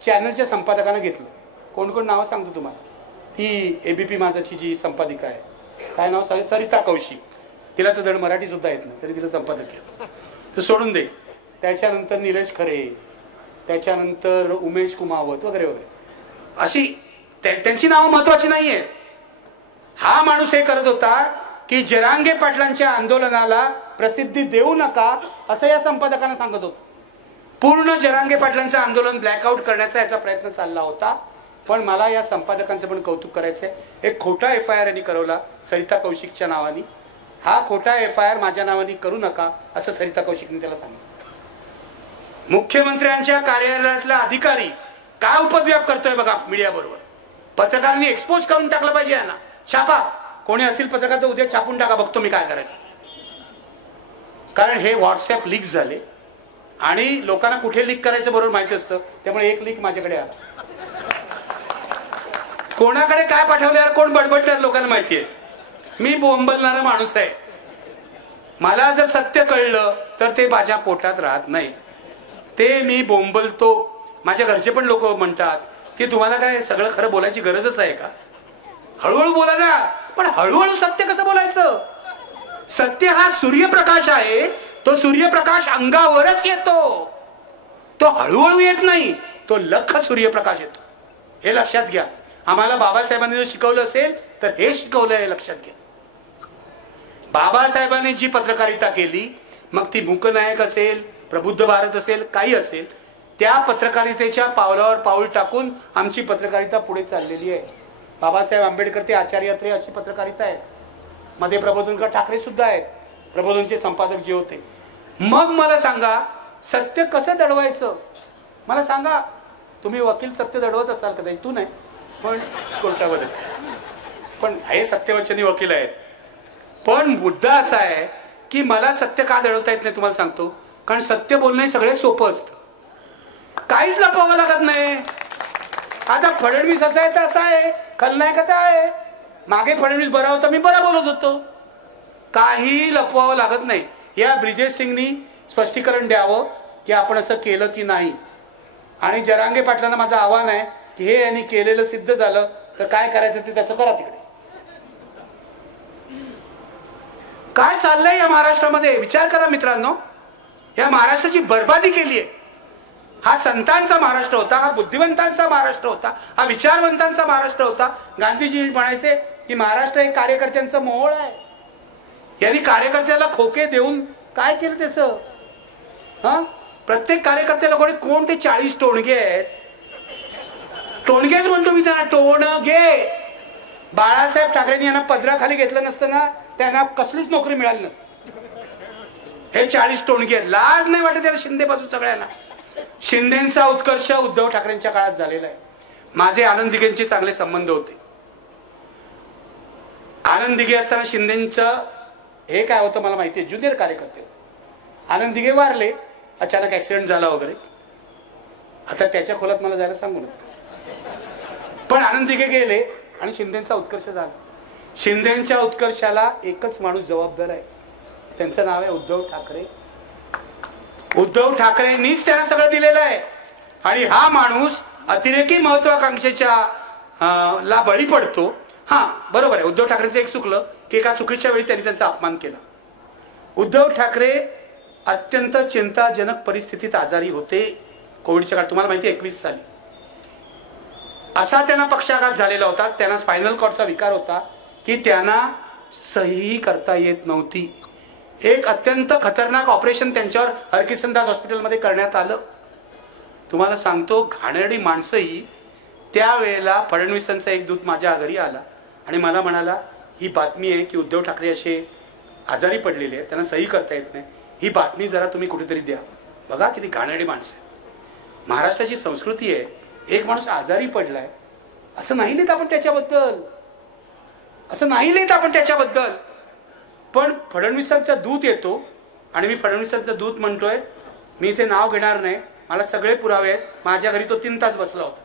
चॅनलच्या संपादकांना घेतलं. कोण कोण नावं सांगतो तुम्हाला. ती ABP माझाची जी संपादिका आहे, काय नाव सरिता कौशिक, तिला तर धड मराठी सुद्धा येत नाही तरी तिला संपादक केलं, तर सोडून दे. त्याच्यानंतर निलेश खरे, त्याच्यानंतर उमेश कुमावत वगैरे वगैरे, अशी त्यांची नावं महत्वाची नाहीये. हा माणूस हे करत होता की जरांगे पाटलांच्या आंदोलनाला प्रसिद्धी देऊ नका असं या संपादकांना सांगत होतं. पूर्ण जरांगे पाटलांचं आंदोलन ब्लॅकआउट करण्याचा याचा प्रयत्न चालला होता. पण मला या संपादकांचं पण कौतुक करायचंय. एक खोटा FIR यांनी करवला सरिता कौशिकच्या नावाने. हा खोटा FIR माझ्या नावाने करू नका असं सरिता कौशिकने त्याला सांगितलं. मुख्यमंत्र्यांच्या कार्यालयातला अधिकारी काय उपद्व्याप करतोय बघा मीडिया बरोबर. पत्रकारांनी एक्सपोज करून टाकलं पाहिजे यांना. छापा, कोणी असतील पत्रकार तर उद्या छापून टाका, बघतो मी काय करायचं. कारण हे व्हॉट्सअप लीक झाले आणि लोकांना कुठे लीक करायचं बरोबर माहिती असतं. त्यामुळे एक लीक माझ्याकडे आला. कोणाकडे काय पाठवल्यावर कोण बडबडणार लोकांना माहितीये. मी बोंबलणारा माणूस आहे. मला जर सत्य कळलं तर ते माझ्या पोटात राहत नाही, ते मी बोंबलतो. माझ्या घरचे पण लोक म्हणतात की तुम्हाला काय सगळं खरं बोलायची गरजच आहे का, हळूहळू बोला ना. पण हळूहळू सत्य कसं बोलायचं. सत्य हा सूर्यप्रकाश आहे, तो सूर्यप्रकाश अंगावरच येतो, तो हळूहळू येत नाही, तो लख सूर्यप्रकाश येतो. हे लक्षात घ्या. आम्हाला बाबासाहेबांनी जर शिकवलं असेल तर हे शिकवलं आहे, लक्षात घ्या. बाबासाहेबांनी जी पत्रकारिता केली, मग ती मूकनायक असेल, प्रबुद्ध भारत असेल, काही असेल, त्या पत्रकारितेच्या पावलावर पाऊल टाकून आमची पत्रकारिता पुढे चाललेली आहे. बाबासाहेब आंबेडकर ते आचार्य अत्रे अशी पत्रकारिता आहे. मध्ये प्रबोधनकर ठाकरे सुद्धा आहेत, प्रबोधनचे संपादक जे होते. मग मला सांगा सत्य कसं दडवायचं. मला सांगा, तुम्ही वकील सत्य दडवत असाल कदाचित, तू नाही पण कोर्टामध्ये, पण हे सत्यवचनी वकील आहेत. पण मुद्दा असा आहे की मला सत्य का दडवता येत नाही तुम्हाला सांगतो. कारण सत्य बोलणं सगळ्यात सोपं असतं, काहीच लपवावं लागत नाही. आता फडणवीस असा आहे तर असा आहे, खलनायक आहे. मागे फडणवीस बरा होता, मी बरा बोलत होतो, काही लपवावं लागत नाही. या ब्रिजेश सिंगनी स्पष्टीकरण द्यावं की आपण असं केलं की नाही. आणि जरांगे पाटलांना माझं आव्हान आहे की हे यांनी केलेलं सिद्ध झालं तर काय करायचं ते त्याचं करा. तिकडे काय चाललंय या महाराष्ट्रामध्ये विचार करा मित्रांनो. या महाराष्ट्राची बर्बादी केली आहे. हा संतांचा महाराष्ट्र होता, हा बुद्धिवंतांचा महाराष्ट्र होता, हा विचारवंतांचा महाराष्ट्र होता. गांधीजी म्हणायचे की महाराष्ट्र हे कार्यकर्त्यांचं मोहोळ आहे. यांनी कार्यकर्त्याला खोके देऊन काय केलं त्याचं. प्रत्येक कार्यकर्त्याला कोण ते 40 टोणगे आहेत. टोणगेच म्हणतो मी त्यांना, टोणगे. बाळासाहेब ठाकरेंनी यांना पदराखाली घेतलं नसतं ना, त्यांना कसलीच नोकरी मिळाली नसती. हे 40 टोणगे आहेत. लाज नाही वाटत त्याला शिंदे बाजू सगळ्यांना. शिंदेचा उत्कर्ष उद्धव ठाकरेंच्या काळात झालेला आहे. माझे आनंद दिघेंचे चांगले संबंध होते. आनंद दिघे असताना शिंदेचं हे काय होतं मला माहितीये, ज्युनियर कार्यकर्ते होते. आनंद दिघे वारले, अचानक ऍक्सिडेंट झाला वगैरे. आता त्याच्या खोलात मला जायला सांगू नका. पण आनंद दिघे गेले आणि शिंदेचा उत्कर्ष झाला. शिंदेच्या उत्कर्षाला एकच माणूस जबाबदार आहे, त्यांचं नाव आहे उद्धव ठाकरे. उद्धव ठाकरेंनीच त्यांना सगळं दिलेलं आहे. आणि हा माणूस अतिरेकी महत्वाकांक्षेच्या ला बळी पडतो. हा बरोबर आहे, उद्धव ठाकरेंचं एक चुकलं की एका चुकीच्या वेळी त्यांनी त्यांचा अपमान केला. उद्धव ठाकरे अत्यंत चिंताजनक परिस्थितीत आजारी होते कोविडच्या काळात. तुम्हाला माहिती आहे 21 साली असा त्यांना पक्षाघात झालेला होता. त्यांना स्पायनल कॉर्डचा विकार होता की त्यांना सही करता येत नव्हती. एक अत्यंत खतरनाक ऑपरेशन त्यांच्यावर हरकिशनदास हॉस्पिटलमध्ये करण्यात आलं. तुम्हाला सांगतो, घाणेरडी माणसंही त्यावेळेला फडणवीसांचा एक दूत माझ्या घरी आला आणि मला म्हणाला, ही बातमी आहे की उद्धव ठाकरे असे आजारी पडलेले आहेत, त्यांना सही करता येत नाही, ही बातमी जरा तुम्ही कुठेतरी द्या. बघा किती घाणेरडी माणसं आहे. महाराष्ट्राची संस्कृती आहे, एक माणूस आजारी पडलाय असं नाही लिहित आपण त्याच्याबद्दल, असं नाही लिहित आपण त्याच्याबद्दल. पण फडणवीसांचा दूत येतो आणि मी फडणवीसांचा दूत म्हणतोय, मी इथे नाव घेणार नाही, मला सगळे पुरावे आहेत. माझ्या घरी तो 3 तास बसला होता,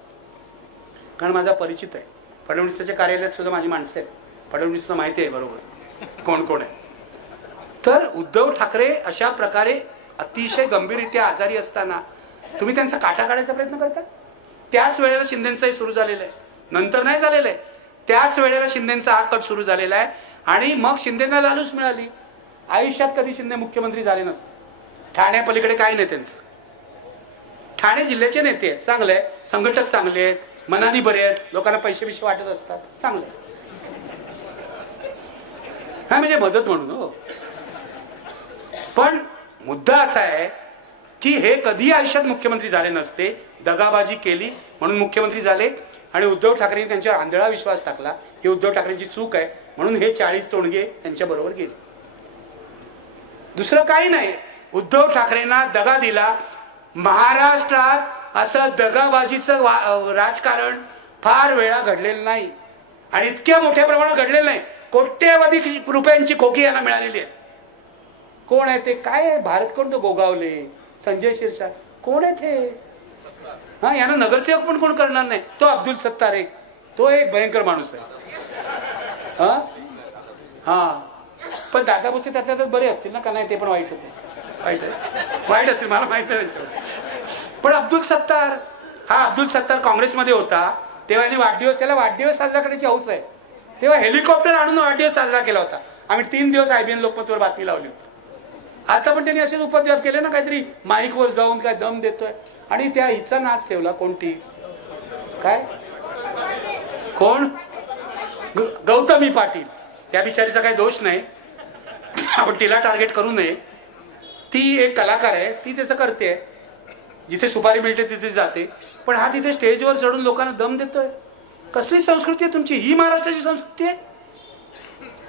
कारण माझा परिचित आहे. फडणवीसाच्या कार्यालयात सुद्धा माझी माणसं आहेत, फडणवीसला माहिती आहे बरोबर कोण कोण आहे. तर उद्धव ठाकरे अशा प्रकारे अतिशय गंभीररित्या आजारी असताना तुम्ही त्यांचा काटा काढायचा प्रयत्न करता. त्याच वेळेला शिंदेचाही सुरू झालेला आहे. नंतर नाही झालेलं आहे. त्याच वेळेला शिंदेचा हा कट सुरू झालेला आहे आणि मग शिंदेना लालूच मिळाली. आयुष्यात कधी शिंदे मुख्यमंत्री झाले नसते. ठाण्यापलीकडे काय नाही त्यांचं. ठाणे जिल्ह्याचे नेते आहेत, चांगले आहेत, संघटक चांगले आहेत, मनानी बरे आहेत, लोकांना पैसे बिशे वाटत असतात, चांगले. हा म्हणजे मदत म्हणून हो. पण मुद्दा असा आहे की हे कधी आयुष्यात मुख्यमंत्री झाले नसते. दगाबाजी केली म्हणून मुख्यमंत्री झाले आणि उद्धव ठाकरेंनी त्यांच्यावर आंधळा विश्वास टाकला. ही उद्धव ठाकरेंची चूक आहे म्हणून हे 40 तोंडगे त्यांच्या बरोबर गेले. दुसरं काही नाही. उद्धव ठाकरेंना दगा दिला. महाराष्ट्रात असं दगाबाजीचं राजकारण फार वेळा घडलेलं नाही आणि इतक्या मोठ्या प्रमाणात घडलेलं नाही. कोट्यवधी रुपयांची खोकी यांना मिळालेली आहे. कोण आहे ते? काय आहे? भारत कोण? तो गोगावले, संजय शिरसाट, कोण आहे ते? हा, यांना नगरसेवक पण कोण करणार नाही. तो अब्दुल सत्तार एक, तो एक भयंकर माणूस आहे. हा हा पण दादा भुसे त्यातल्या बरे असतील ना, का नाही? ते पण वाईटच आहे. वाईट असतील, मला माहित नाही त्यांच्यावर. पण अब्दुल सत्तार, हा अब्दुल सत्तार काँग्रेसमध्ये होता तेव्हा त्याला वाढदिवस साजरा करायची हौस आहे. तेव्हा हेलिकॉप्टर आणून वाढदिवस साजरा केला होता. आम्ही 3 दिवस IBN लोकमतवर बातमी लावली होती. आता पण त्यांनी असेच उपद्व्याप केले ना, काहीतरी माईक वर जाऊन काय दम देतोय आणि त्या हिचा नाच ठेवला. कोणती? काय? कोण? गौतमी पाटील. त्या बिचारीचा काही दोष नाही, आपण तिला टार्गेट करू नये. ती एक कलाकार आहे, ती त्याचं करते. जिथे सुपारी मिळते तिथे जाते. पण हा तिथे स्टेजवर चढून लोकांना दम देतोय. कसली संस्कृती आहे तुमची? ही महाराष्ट्राची संस्कृती आहे?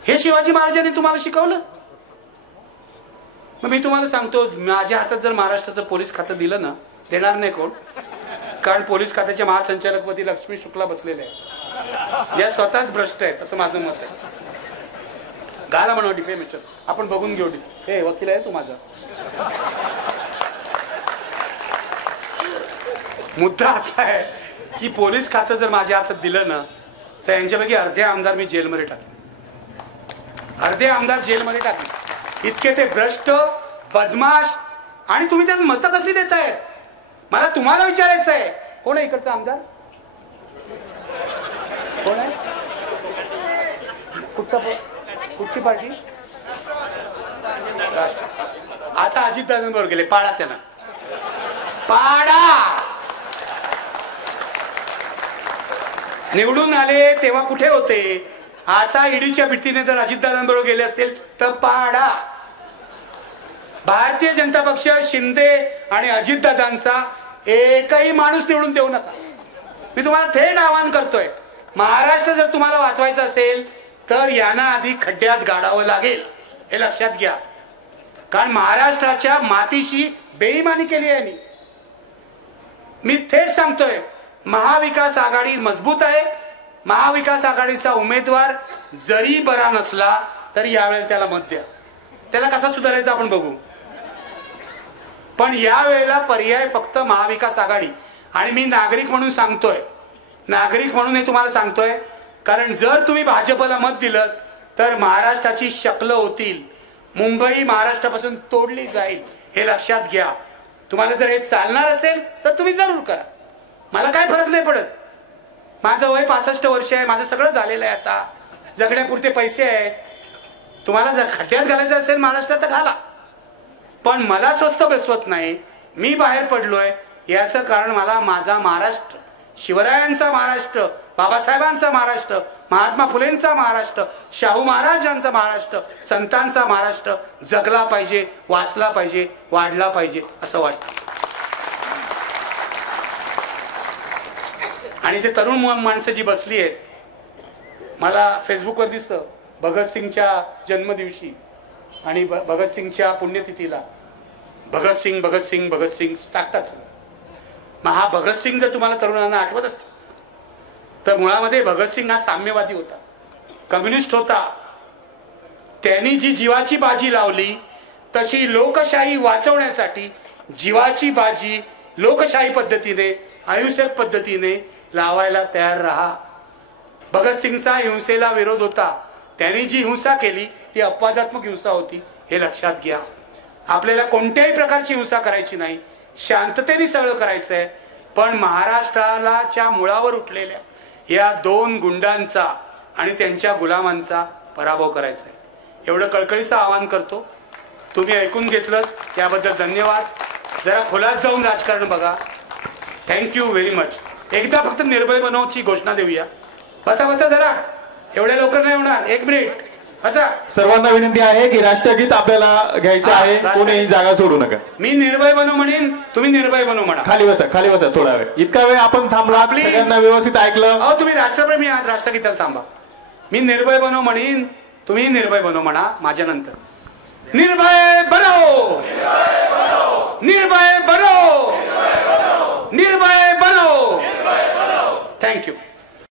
हे शिवाजी महाराजांनी तुम्हाला शिकवलं? मग मी तुम्हाला सांगतो, माझ्या हातात जर महाराष्ट्राचं पोलीस खातं दिलं ना, देणार नाही कोण. कारण पोलीस खात्याच्या महासंचालकपदी लक्ष्मी शुक्ला बसलेले आहे. या स्वतःच भ्रष्ट आहेत असं माझं मत आहे. गाला म्हणा डिफेमेशन, आपण बघून घेऊ. हे वकील आहे तू माझा. मुद्दा असा आहे की पोलीस खातं जर माझ्या हातात दिलं ना, तर यांच्यापैकी अर्धे आमदार मी जेलमध्ये टाकले. अर्धे आमदार जेलमध्ये टाकले. इतके ते भ्रष्ट, बदमाश. आणि तुम्ही त्यात मतं कसली देतायत? मला तुम्हाला विचारायचं आहे, कोण आहे इकडचा आमदार? कोण आहे? कुठची पार्टी? आता अजितदादांबरोबर गेले. पाडा त्यांना, पाडा. निवडून आले तेव्हा कुठे होते? आता ईडीच्या भीतीने जर अजितदादांबरोबर गेले असतील तर पाडा. भारतीय जनता पक्ष, शिंदे आणि अजितदादांचा एकही माणूस निवडून देऊ नका. मी तुम्हाला थेट आवाहन करतोय, महाराष्ट्र जर तुम्हाला वाचवायचा असेल तर यांना आधी खड्ड्यात गाडावं लागेल, हे लक्षात घ्या. कारण महाराष्ट्राच्या मातीशी बेईमानी केली आहे. मी थेट सांगतोय, महाविकास आघाडी मजबूत आहे. महाविकास आघाडीचा उमेदवार जरी बरा नसला तरी यावेळेला त्याला मत द्या. त्याला कसा सुधारायचा आपण बघू. पण यावेळेला पर्याय फक्त महाविकास आघाडी. आणि मी नागरिक म्हणून सांगतोय, नागरिक म्हणून हे तुम्हाला सांगतोय, कारण जर तुम्ही भाजपला मत दिलं तर महाराष्ट्राची शक्ल होतील. मुंबई महाराष्ट्रापासून तोडली जाईल, हे लक्षात घ्या. तुम्हाला जर हे चालणार असेल तर तुम्ही जरूर करा. मला काय फरक नाही पडत. माझं वय 65 वर्ष आहे. माझं सगळं झालेलं आहे. आता जगण्यापुरते पैसे आहेत. तुम्हाला जर खड्ड्यात घालायचं असेल महाराष्ट्रात तर घाला. पण मला स्वस्त बसवत नाही. मी बाहेर पडलोय याचं कारण मला माझा महाराष्ट्र, शिवरायांचा महाराष्ट्र, बाबासाहेबांचा महाराष्ट्र, महात्मा फुलेंचा महाराष्ट्र, शाहू महाराजांचा महाराष्ट्र, संतांचा महाराष्ट्र जगला पाहिजे, वाचला पाहिजे, वाढला पाहिजे असं वाटतं. आणि ते तरुण माणसं जी बसली आहेत, मला फेसबुकवर दिसतं भगतसिंगच्या जन्मदिवशी आणि भगतसिंगच्या पुण्यतिथीला भगतसिंग भगतसिंग भगतसिंग टाकतात. मग हा भगतसिंग जर तुम्हाला तरुणांना आठवत असेल तर मुळामध्ये भगतसिंग हा साम्यवादी होता, कम्युनिस्ट होता. त्यांनी जी जीवाची बाजी लावली तशी लोकशाही वाचवण्यासाठी जीवाची बाजी लोकशाही पद्धतीने, अहिंसक पद्धतीने लावायला तयार राहा. भगतसिंगचा हिंसेला विरोध होता. त्यांनी जी हिंसा केली ती अपवादात्मक हिंसा होती, हे लक्षात घ्या. आपल्याला कोणत्याही प्रकारची हिंसा करायची नाही, शांततेने सगळं करायचंय. पण महाराष्ट्राला च्या मुळावर उठलेल्या या 2 गुंडांचा आणि त्यांच्या गुलामांचा पराभव करायचा आहे. एवढं कळकळीचं आवाहन करतो. तुम्ही ऐकून घेतलं त्याबद्दल धन्यवाद. जरा खोलात जाऊन राजकारण बघा. Thank you very much. एकदा फक्त निर्भय बनवची घोषणा देऊया. बसा बसा जरा, एवढ्या लवकर नाही होणार. 1 मिनिट बसा. सर्वांना विनंती आहे की राष्ट्रगीत आपल्याला घ्यायचं आहे. कोणीही जागा सोडू नका. मी निर्भय बनू म्हणेन, तुम्ही निर्भय बनू म्हणा. खाली बसा थोडा वेळ. इतका वेळ आपण थांबला, सगळ्यांना व्यवस्थित ऐकलं. अहो तुम्ही राष्ट्रप्रेमी आहात, राष्ट्रगीताला थांबा. मी निर्भय बनू म्हणेन, तुम्ही निर्भय बनू म्हणा माझ्या नंतर. निर्भय बनो, निर्भय